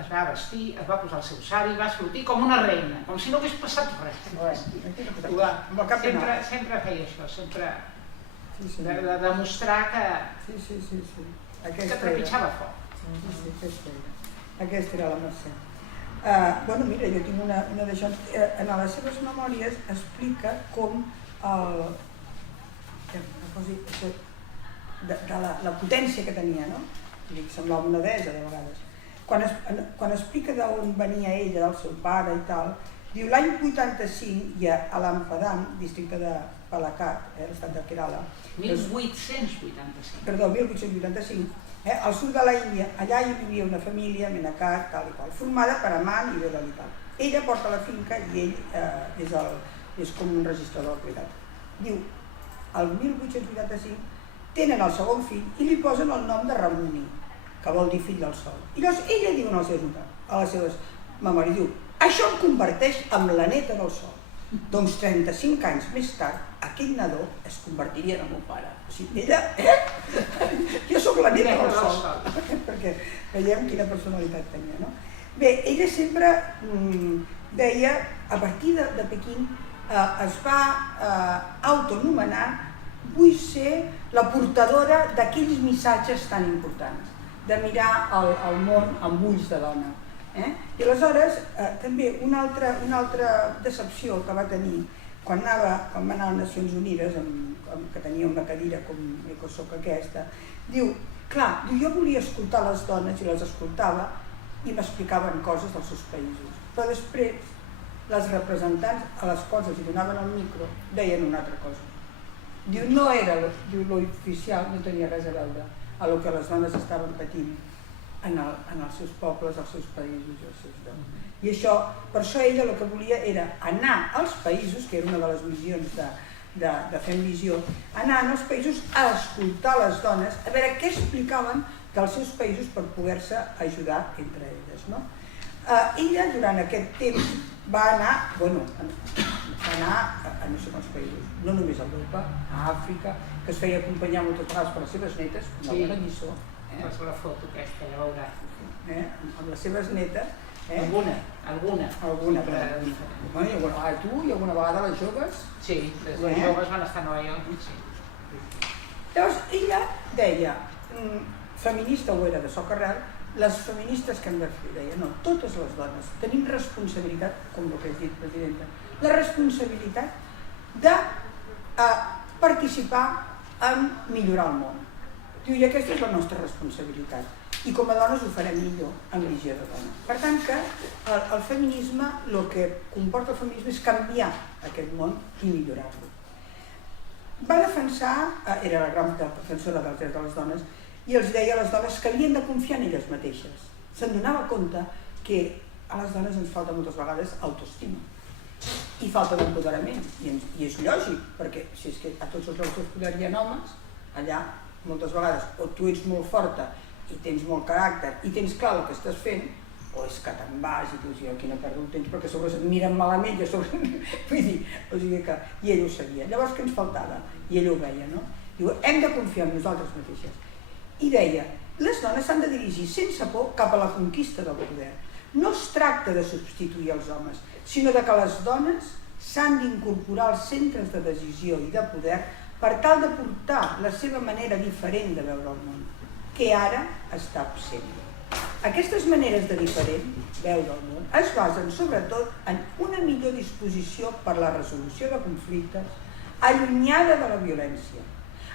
es va vestir, es va posar el seu sari, va sortir com una reina, com si no hagués passat res. Sempre feia això, sempre de demostrar que trepitjava foc. Aquesta era la Mercè. Bueno, mira, jo tinc una d'això. En les seves memòries explica com de la potència que tenia, no? Semblava una deessa de vegades. Quan explica d'on venia ella, del seu pare i tal, diu l'any 85 hi ha a l'Ampadam, districte de Palakkad, l'estat de Kerala. 1885. Perdó, 1885. Al sud de la Índia, allà hi vivia una família, Menakat, tal i qual, formada per Aman i Vedal i tal. Ella porta la finca i ell és com un registrador de qualitat. Diu, el 1885 tenen el segon fill i li posen el nom de Ramuni, que vol dir fill del sol. I llavors ella diu a les seves memòries, diu, això em converteix en la neta del sol. Doncs 35 anys més tard, aquell nadó es convertiria en el meu pare. O sigui, ella, jo sóc la neta del sol, perquè veiem quina personalitat tenia, no? Bé, ella sempre deia, a partir de Pequín, es va autonomenar vull ser la portadora d'aquells missatges tan importants, de mirar el món amb ulls de dona. I aleshores, també una altra decepció que va tenir quan va anar a les Nacions Unides, que tenia una cadira com soc aquesta, diu, clar, jo volia escoltar les dones i les escoltava i m'explicaven coses dels seus països, però després les representants a les quals els donaven el micro deien una altra cosa. Diu, no era, diu, l'oficial no tenia res a veure a lo que les dones estaven patint en els seus pobles, als seus països i als seus llocs. I això, per això ella el que volia era anar als països, que era una de les missions de Femvisió, anar als països a escoltar les dones, a veure què explicaven dels seus països per poder-se ajudar entre elles. Ella, durant aquest temps, va anar, a no sé quants països, no només a Europa, a Àfrica, que es feia acompanyar moltes vegades per les seves netes, una bona lliçó. És la foto aquesta, ja veuràs. Amb les seves netes. Alguna. Bueno, i alguna vegada les joves. Sí, les joves van estar a Nova York. Llavors, ella deia, feminista ho era de soc arrel, les feministes que hem de fer, deia, no, totes les dones tenim responsabilitat, com el que has dit, presidenta, la responsabilitat de participar en millorar el món. Diu, i aquesta és la nostra responsabilitat. I com a dones ho farem millor en visió de dona. Per tant que el feminisme, el que comporta el feminisme és canviar aquest món i millorar-lo. Va defensar, era la gran defensora dels drets de les dones, i els deia a les dones que havien de confiar en elles mateixes. Se'n donava compte que a les dones ens falta moltes vegades autoestima i falta d'empoderament, i és lògic, perquè si és que a tots els llocs poder hi ha homes, allà moltes vegades o tu ets molt forta i tens molt caràcter i tens clar el que estàs fent, o és que te'n vas i dius, jo aquí no perdo el temps perquè a sobre et miren malament, jo sobre... Vull dir, o sigui que... I ell ho sabia. Llavors què ens faltava? I ell ho veia, no? Diu, hem de confiar en nosaltres mateixes. I deia, les dones s'han de dirigir sense por cap a la conquista del poder. No es tracta de substituir els homes, sinó de que les dones s'han d'incorporar als centres de decisió i de poder per tal de portar la seva manera diferent de veure el món, que ara està absent. Aquestes maneres de diferent veure el món es basen sobretot en una millor disposició per la resolució de conflictes, allunyada de la violència,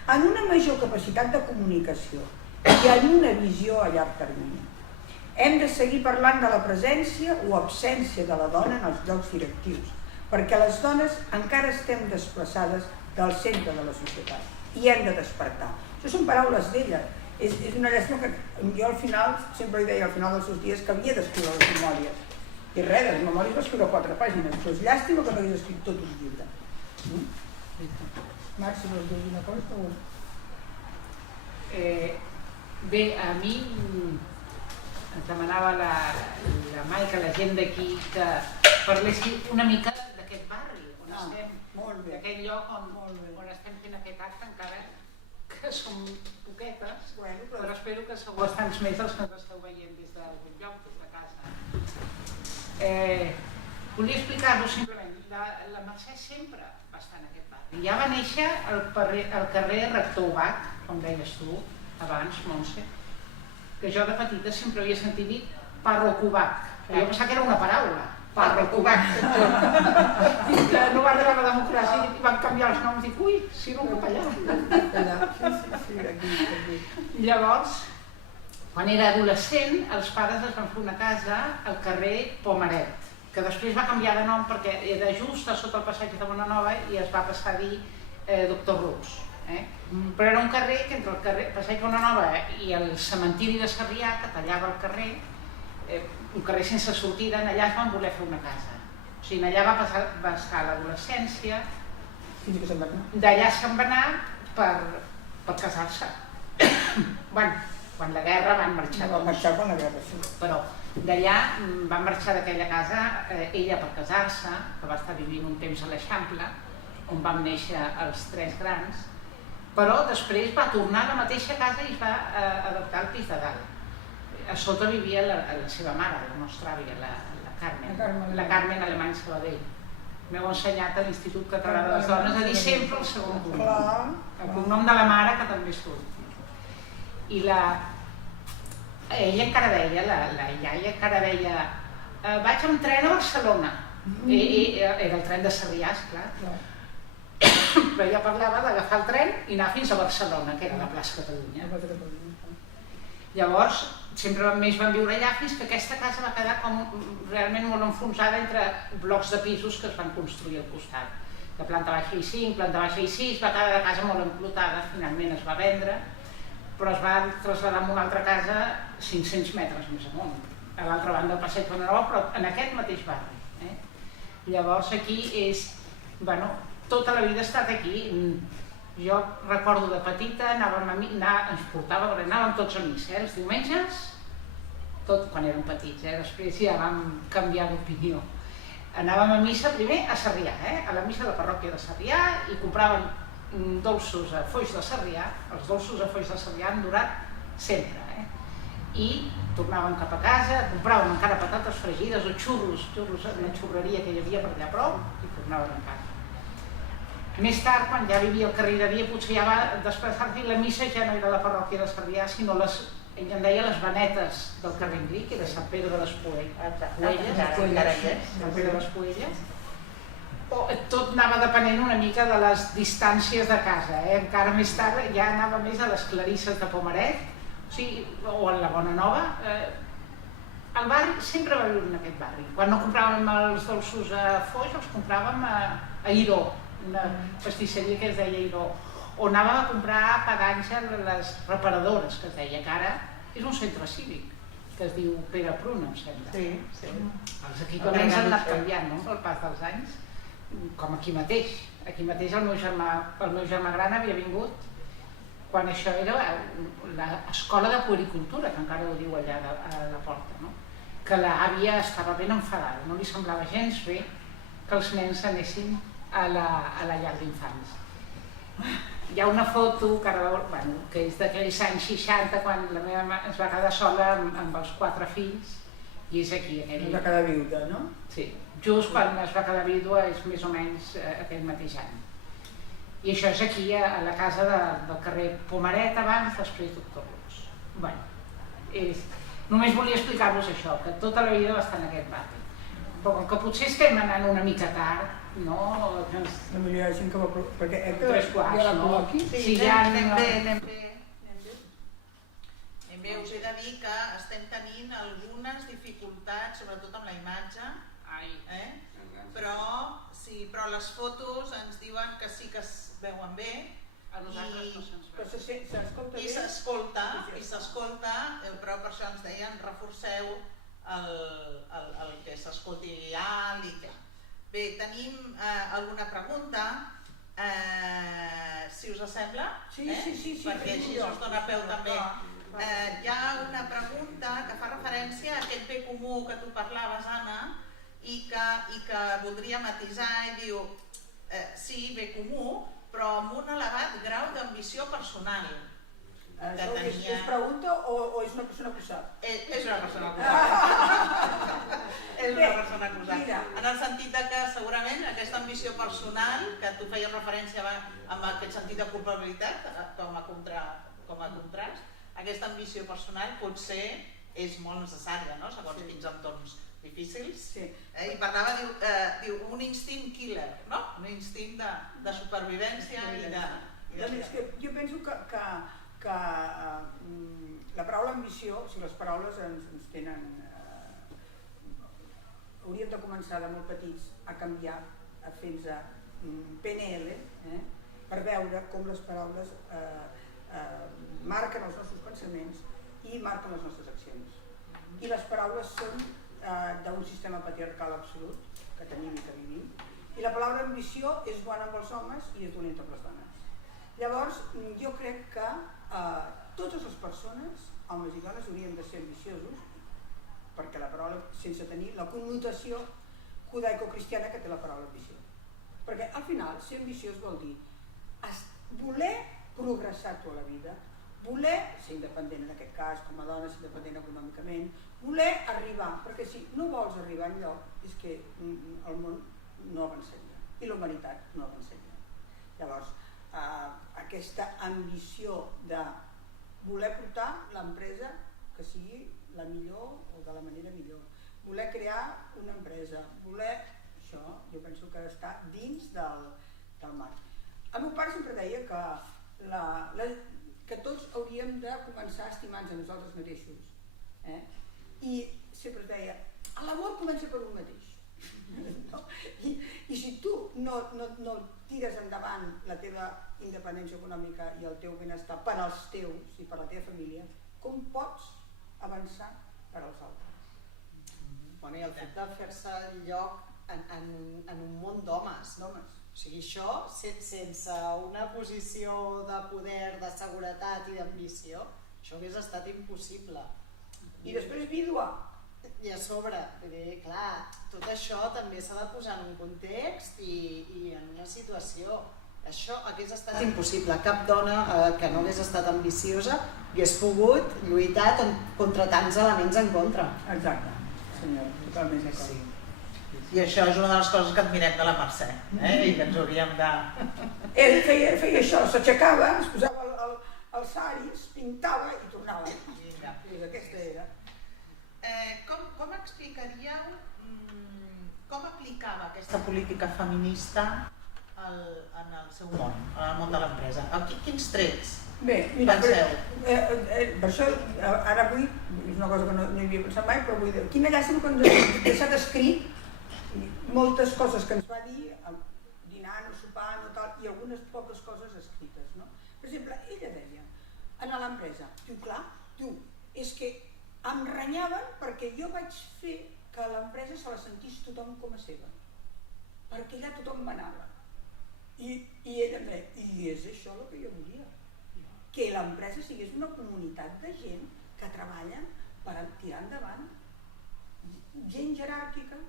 en una major capacitat de comunicació i en una visió a llarg termini. Hem de seguir parlant de la presència o absència de la dona en els llocs directius, perquè les dones encara estem desplaçades del centre de la societat i hem de despertar. Això són paraules d'ella. És una llàstima que jo al final, sempre li deia al final dels seus dies que havia d'escriure les memòries. I res, de les memòries va escriure 4 pàgines, però és llàstima que no hagués escrit tot un llibre. Marc, si vols dir una cosa, segur. Bé, a mi ens demanava la Mai, que la gent d'aquí, que parlessi una mica d'aquest barri, on estem, d'aquest lloc on estem fent aquest acte, encara que som poquetes, però espero que sou bastants més els que ens esteu veient des del lloc, des de casa. Volia explicar-vos simplement, la Mercè sempre va estar en aquest barri. Ja va néixer al carrer Rector Ubach, com deies tu abans, Montse, que jo de petita sempre havia sentit dir Pàrroc Ubach. Jo pensava que era una paraula, Pàrroc Ubach. I que no va arribar la democràcia i van canviar els noms i dic, ui, si no cap allà. Llavors, quan era adolescent, els pares es van fer una casa al carrer Pomaret, que després va canviar de nom perquè era just a sota el passeig de Bonanova i es va passar a dir Doctor Rus. Però era un carrer que entre el passeig Bonanova i el cementiri de Sarrià, que tallava el carrer, un carrer sense sortida, allà es van voler fer una casa. O sigui, allà va estar l'adolescència, d'allà se'n va anar per casar-se. Quan la guerra van marxar. Van marxar quan la guerra, sí. Però d'allà van marxar d'aquella casa, ella per casar-se, que va estar vivint un temps a l'Eixample, on vam néixer els 3 grans, però després va tornar a la mateixa casa i es va adaptar al pis de dalt. A sota vivia la seva mare, la nostra àvia, la Carmen Alemany Sabadell. M'heu ensenyat a l'Institut Català de les Dones a dir sempre el segon cognom. El cognom de la mare, que també surt. I ella encara deia, la iaia encara deia, vaig amb tren a Barcelona. Era el tren de Sarrià, esclar. Però ella parlava d'agafar el tren i anar fins a Barcelona, que era la plaça Catalunya. Llavors, sempre més van viure allà fins que aquesta casa va quedar com realment molt enfonsada entre blocs de pisos que es van construir al costat. De planta baixa i 5, planta baixa i 6, va quedar la casa molt emplotada, finalment es va vendre, però es va traslladar a una altra casa 500 metres més amunt, a l'altra banda del passeig Bonanova, però en aquest mateix barri. Llavors aquí és, bueno, tota la vida ha estat aquí. Jo recordo de petita, ens portava, perquè anàvem tots a missa, els diumenges, tot quan érem petits, després ja vam canviar d'opinió. Anàvem a missa primer a Sarrià, a la missa de la parròquia de Sarrià, i compràvem dolços a Foix de Sarrià. Els dolços a Foix de Sarrià han durat sempre. I tornàvem cap a casa, compràvem encara patates fregides o xurros, en la xurreria que hi havia per allà prou, i tornàvem a casa. Més tard, quan ja vivia al carrer de Dia, potser ja va desplaçar-se i la missa ja no era la parròquia de Sarrià, sinó ell en deia les Benetes del carrer Anglí, que era Sant Pere de les Puelles. Sant Pere de les Puelles. Tot anava depenent una mica de les distàncies de casa. Encara més tard ja anava més a les Clarisses de Pomaret, o a la Bonanova. El barri sempre va viure en aquest barri. Quan no compràvem els dolços a Foix, els compràvem a Iró, una pastisseria que es deia Iró, on anàvem a comprar a Pagàngel les reparadores, que es deia, que ara és un centre cívic, que es diu Pere Pruna, em sembla. Sí. Els equipaments han anat canviant, no?, al pas dels anys, com aquí mateix. Aquí mateix el meu germà gran havia vingut quan això era l'escola de puericultura, que encara ho diu allà a la porta, no? Que l'àvia estava ben enfadada, no li semblava gens bé que els nens anessin a la llar d'infants. Hi ha una foto que és d'aquells anys 60, quan la meva mare es va quedar sola amb els 4 fills, i és aquí. Es va quedar viuda, no? Sí, just quan es va quedar vídua és més o menys aquell mateix any. I això és aquí, a la casa del carrer Pomaret, abans, després Doctor Luz. Bé, només volia explicar-vos això, que tota la vida va estar en aquest barri. Però com que potser estem anant una mica tard, no? La millor hi ha gent que va... Perquè Tres quarts, ja la no? col·loqui? Sí, anem bé. Us he de dir que estem tenint algunes dificultats, sobretot amb la imatge, però les fotos ens diuen que sí que es veuen bé i s'escolta, però per això ens deien reforceu el que s'escolti alt i clar. Bé, tenim alguna pregunta, si us sembla, perquè així us dona peu també. Hi ha una pregunta que fa referència a aquest bé comú que tu parlaves, Anna, i que voldria matisar i diu, sí, bé comú, però amb un elevat grau d'ambició personal. És pregunta o és una persona que ho sap? És una persona que ho sap. És una persona que ho sap. En el sentit que segurament aquesta ambició personal, que tu feies referència amb aquest sentit de culpabilitat com a contrast, aquesta ambició personal potser és molt necessària, segons quins entorns difícils. I parlava, diu, un instint killer, un instint de supervivència i de... Jo penso que la paraula ambició, si les paraules ens tenen... Hauríem de començar de molt petits a canviar, a fer-nos PNL, per veure com les paraules marquen els nostres pensaments i marquen les nostres accions. I les paraules són d'un sistema patriarcal absolut que tenim i que vivim, i la paraula ambició és bona amb els homes i és dolenta amb les dones. Llavors, jo crec que totes les persones, homes i dones, haurien de ser ambiciosos, perquè la paraula, sense tenir la connotació judaico-cristiana que té la paraula ambició. Perquè al final, ser ambiciós vol dir voler progressar tota la vida, voler ser independent en aquest cas, com a dona, ser independent econòmicament, voler arribar, perquè si no vols arribar enlloc és que el món no avançaria i la humanitat no avançaria. Llavors, aquesta ambició de voler portar l'empresa que sigui la millor o de la manera millor, voler crear una empresa, això jo penso que està dins del marc. El meu pare sempre deia que tots hauríem de començar a estimar-nos a nosaltres mateixos. I sempre es deia, l'amor comença per un mateix. I si tu no tires endavant la teva independència econòmica i el teu benestar per als teus i per a la teva família, com pots avançar per als altres? I el fet de fer-se lloc en un món d'homes. O sigui, això, sense una posició de poder, de seguretat i d'ambició, això hagués estat impossible. I després vídua. I a sobre, clar, tot això també s'ha de posar en un context i en una situació. Això hagués estat impossible. Cap dona que no hagués estat ambiciosa hagués pogut lluitar contra tants elements en contra. Exacte, senyor, totalment d'acord. I això és una de les coses que admirem de la Mercè, i que ens hauríem de... Ell feia això, s'aixecava, es posava els saris, pintava i tornava. Aquesta era. Com explicaríeu, com aplicava aquesta política feminista en el seu món, en el món de l'empresa? Quins trets penseu? Per això, ara avui, és una cosa que no hi havia pensat mai, però vull dir, quina llàstima que ens ha deixat escrit moltes coses que ens va dir, dinant o sopant o tal, i algunes poques coses escrites, no? Per exemple, ella deia, a l'empresa, és que em renyaven perquè jo vaig fer que l'empresa se la sentís tothom com a seva, perquè allà tothom manava. I ella em deia, i és això el que jo volia. que l'empresa sigués una comunitat de gent que treballen per tirar endavant, gent jeràrquica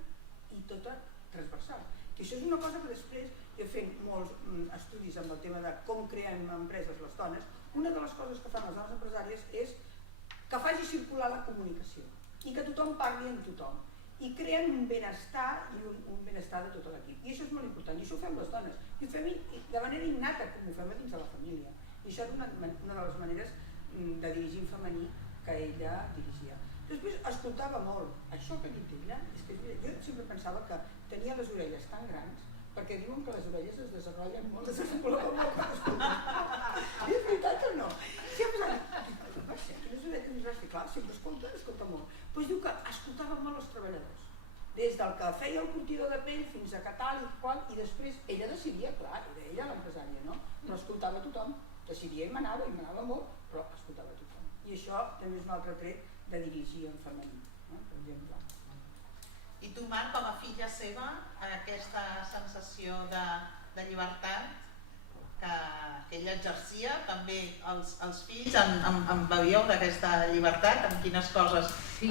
i tota transversal. I això és una cosa que després, jo fent molts estudis amb el tema de com creen empreses les dones, una de les coses que fan les dones empresàries és que faci circular la comunicació i que tothom parli amb tothom i creen un benestar i un benestar de tot l'equip. I això és molt important, i això ho fem les dones, i ho fem de manera innata, com ho fem dins de la família. I això és una de les maneres de dirigir en femení que ella dirigia. Després escoltava molt. Això que ha dit ella, és que jo sempre pensava que tenia les orelles tan grans perquè diuen que les orelles es desenvolupen molt, es desenvolupen molt quan escolten. És veritat o no? Sempre va ser, quines orelles més grans? Clar, sempre escolta molt. Doncs diu que escoltava molt els treballadors. Des del que feia el curtidor de pell fins a que tal i qual, i després ella decidia, clar, era ella l'empresària, no? No escoltava tothom, decidia i manava molt, però escoltava tothom. I això també és un altre tret de dirigir en femení, per exemple. I tu, Marc, com a filla seva, aquesta sensació de llibertat que ella exercia, també els fills en bevíeu d'aquesta llibertat, en quines coses? Sí,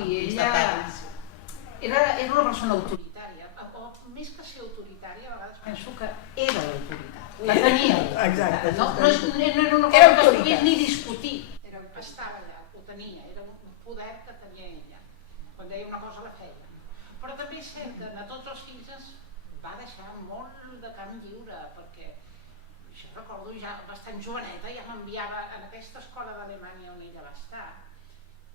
ella era una persona autoritària, o més que ser autoritària, a vegades penso que era l'autoritat, la tenia. Exacte. No era una cosa que es pogués ni discutir, estava allà, ho tenia, era un poder que tenia ella, quan deia una cosa la feia. Però també és cert que a tots els fills ens va deixar molt de camp lliure, perquè jo recordo ja bastant joveneta, ja m'enviava en aquesta escola d'Alemanya on ella va estar.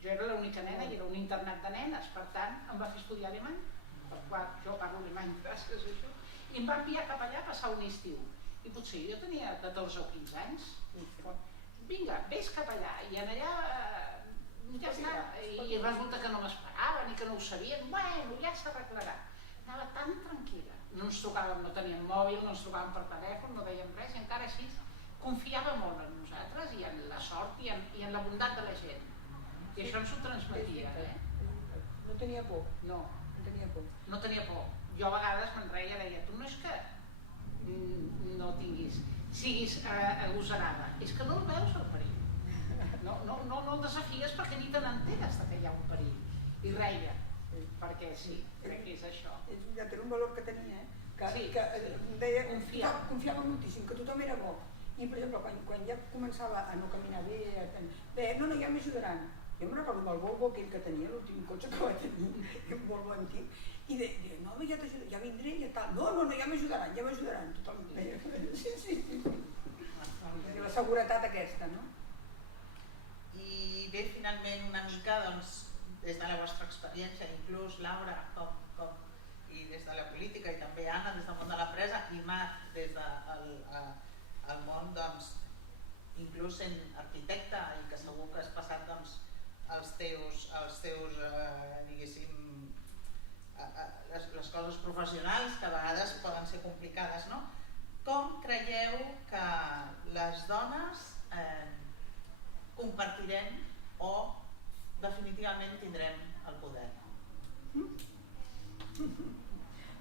Jo era l'única nena i era un internat de nenes, per tant em va fer estudiar alemany, per qual jo parlo alemany gràcies a això, i em va enviar cap allà a passar un estiu. I potser jo tenia 14 o 15 anys. Vinga, vés cap allà, i en allà ja està, i resulta que no m'esperaven i que no ho sabien, bueno, ja s'arreglarà. Anava tan tranquil·la, no ens trucàvem, no teníem mòbil, no ens trucàvem per telèfon, no dèiem res, i encara així confiava molt en nosaltres i en la sort i en la bondat de la gent. I això ens ho transmetia. No tenia por. No. No tenia por. No tenia por. Jo a vegades me'n reia, deia, tu no és que no siguis agosarada, és que no el veus el perill. No el desafies perquè ni te n'enteres que hi ha un perill. I reia, perquè sí, crec que és això. És veritat, era un valor que tenia, Sí, que deia, confiava moltíssim, que tothom era bo. I, per exemple, quan ja començava a no caminar bé, deia, no, ja m'ajudaran. Jo me'n recordo amb el Volvo aquell que tenia, l'últim cotxe que va tenir, un Volvo antic, i deia, no, ja t'ajudaré, ja vindré, ja tal. No, ja m'ajudaran, tothom deia. Sí. La seguretat aquesta, no? I bé, finalment, una mica, doncs, des de la vostra experiència, inclús Laura, i des de la política, i també Anna, des del món de l'empresa, i Marc, des del món, doncs, inclús sent arquitecte, i que segur que has passat, doncs, els teus diguéssim, les coses professionals, que a vegades poden ser complicades, no? Com creieu que les dones compartirem o definitivament tindrem el poder?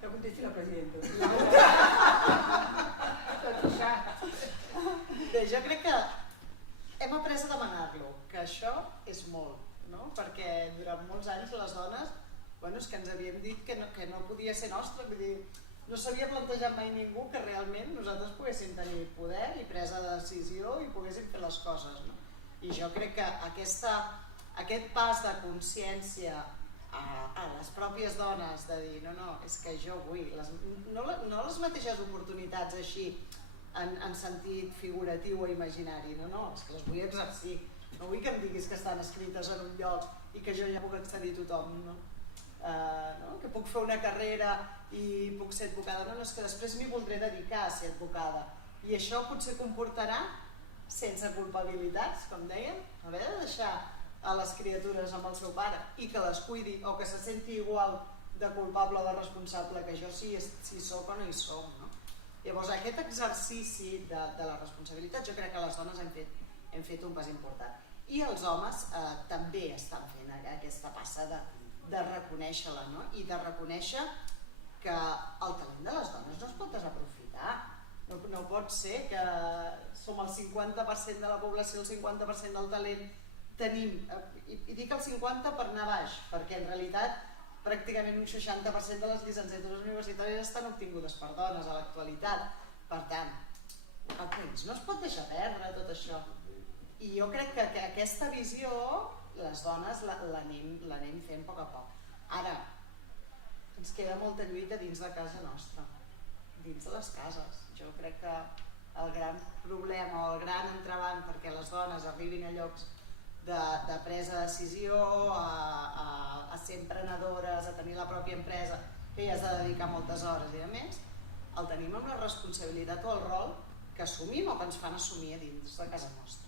Ja contesti la presidenta. Bé, jo crec que hem après a demanar-lo, que això és molt, no? Perquè durant molts anys les dones, és que ens havíem dit que no podia ser nostra, vull dir, no s'havia plantejat mai ningú que realment nosaltres poguéssim tenir poder i presa de decisió i poguéssim fer les coses, no? I jo crec que aquest pas de consciència a les pròpies dones de dir no, és que jo vull no les mateixes oportunitats així en sentit figuratiu o imaginari, no, és que les vull exercir, no vull que em diguis que estan escrites en un lloc i que jo ja puc accedir a tothom, no? Que puc fer una carrera i puc ser advocada, no, és que després m'hi voldré dedicar a ser advocada i això potser comportarà sense culpabilitats, com dèiem, haver de deixar a les criatures amb el seu pare i que les cuidi o que se senti igual de culpable o de responsable que jo si soc o no hi som, no? Llavors aquest exercici de la responsabilitat jo crec que les dones hem fet un pas important i els homes també estan fent aquesta passa de reconèixer-la, no? I de reconèixer que el talent de les dones no es pot desaprofitar. No pot ser que som el 50% de la població, el 50% del talent tenim, i dic el 50 per anar baix, perquè en realitat pràcticament un 60% de les llicenciatures universitàries estan obtingudes per dones a l'actualitat. Per tant, el país no es pot deixar perdre tot això. I jo crec que aquesta visió les dones l'anem fent a poc a poc. Ara, ens queda molta lluita dins de casa nostra, dins de les cases. Jo crec que el gran problema o el gran entrebanc perquè les dones arribin a llocs de presa de decisió, a ser emprenedores, a tenir la pròpia empresa, que ja has de dedicar moltes hores i a més, el tenim amb la responsabilitat o el rol que assumim o que ens fan assumir dins de casa nostra.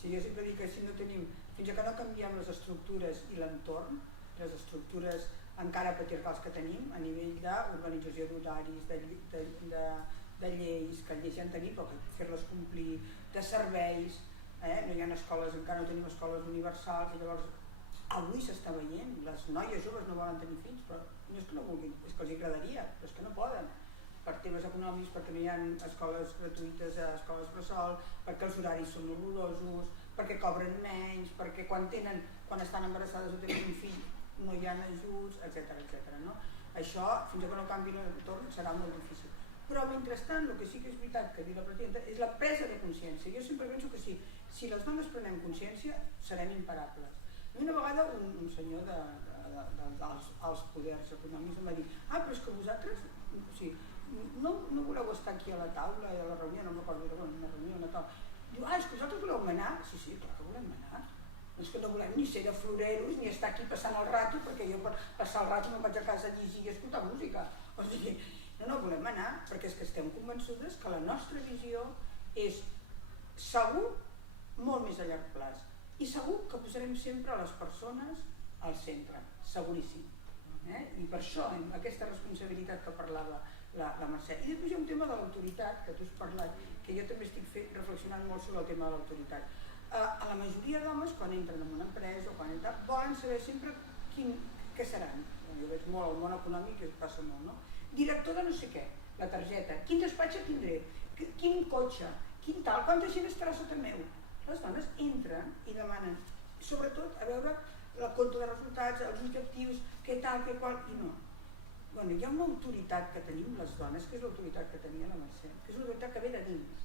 Sí, jo sempre dic que si no tenim, fins que no canviem les estructures i l'entorn, les estructures encara patriarcals que tenim a nivell d'organització d'horaris, de lleis, que lleis ja en tenim, però que fer-les complir, de serveis, no hi ha escoles, encara no tenim escoles universals, i llavors avui s'està veient, les noies joves no volen tenir fills, però no és que no vulguin, és que els agradaria, però és que no poden, per temes econòmics, perquè no hi ha escoles gratuïtes a escoles bressol, perquè els horaris són horrorosos, perquè cobren menys, perquè quan estan embarassades o tenen un fill no hi ha ajuts, etc. No? Això, fins que no canvi l'entorn, serà molt difícil. Però mentrestant, el que sí que és veritat que diu la presidenta és la presa de consciència. Jo sempre penso que si les dones prenem consciència, serem imparables. I una vegada un senyor dels poders econòmics em va dir però és que vosaltres no voleu estar aquí a la taula i a la reunió, no em recordo, era una reunió, una taula. Diu, és que vosaltres voleu manar? Sí, clar que volem manar. És que no volem ni ser de floreros ni estar aquí passant el rato, perquè jo per passar el rato me'n vaig a casa a llegir i escoltar música. O sigui, no volem anar, perquè és que estem convençudes que la nostra visió és segur molt més a llarg plaç. I segur que posarem sempre les persones al centre, seguríssim. I per això, amb aquesta responsabilitat que parlava la Mercè. I després hi ha un tema de l'autoritat, que tu has parlat, que jo també estic reflexionant molt sobre el tema de l'autoritat. A la majoria d'homes, quan entren en una empresa o quan entren, volen saber sempre què seran. Jo veig molt el món econòmic, que passa molt, no? Director de no sé què, la targeta, quin despatx tindré, quin cotxe, quin tal, quanta gent estarà sota meu. Les dones entren i demanen, sobretot, a veure la compte de resultats, els objectius, què tal, què qual, i no. Hi ha una autoritat que tenim les dones, que és l'autoritat que tenia la Mercè, que és l'autoritat que ve de dins,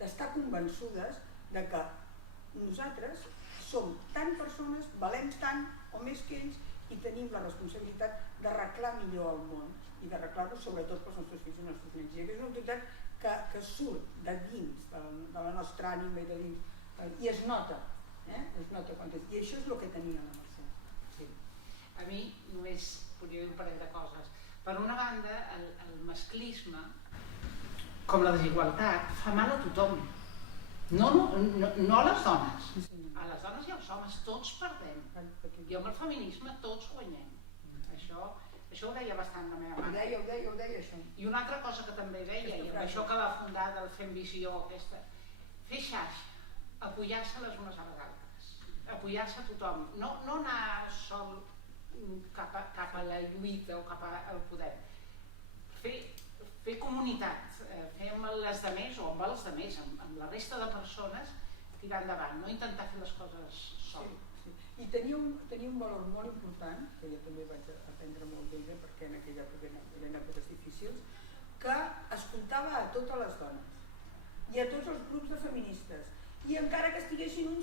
d'estar convençudes de que nosaltres som tan persones, valem tant o més que ells i tenim la responsabilitat d'arreglar millor el món i d'arreglar-lo sobretot pels nostres fills i els nostres nens. I és una autoritat que surt de dins de la nostra ànima i de dins i es nota, i això és el que tenia la Mercè. Sí. A mi només podria dir un parell de coses. Per una banda, el masclisme, com la desigualtat, fa mal a tothom. No a les dones. A les dones i als homes, tots perdem. I amb el feminisme tots guanyem. Això ho deia bastant la meva mare. Ho deia això. I una altra cosa que també deia, i amb això que va fundar del Fem Visió, aquesta, fer xarxa, apoyar-se les unes a les altres, apoyar-se a tothom, no anar sol cap a la lluita o cap al poder. Fer comunitat, fer amb les demés o amb els demés, amb la resta de persones, tirar endavant, no intentar fer les coses sol. I tenia un valor molt important, que jo també vaig aprendre molt d'ella, perquè en aquella època eren èpoques difícils, que escoltava a totes les dones i a tots els grups de feministes, i encara que estiguessin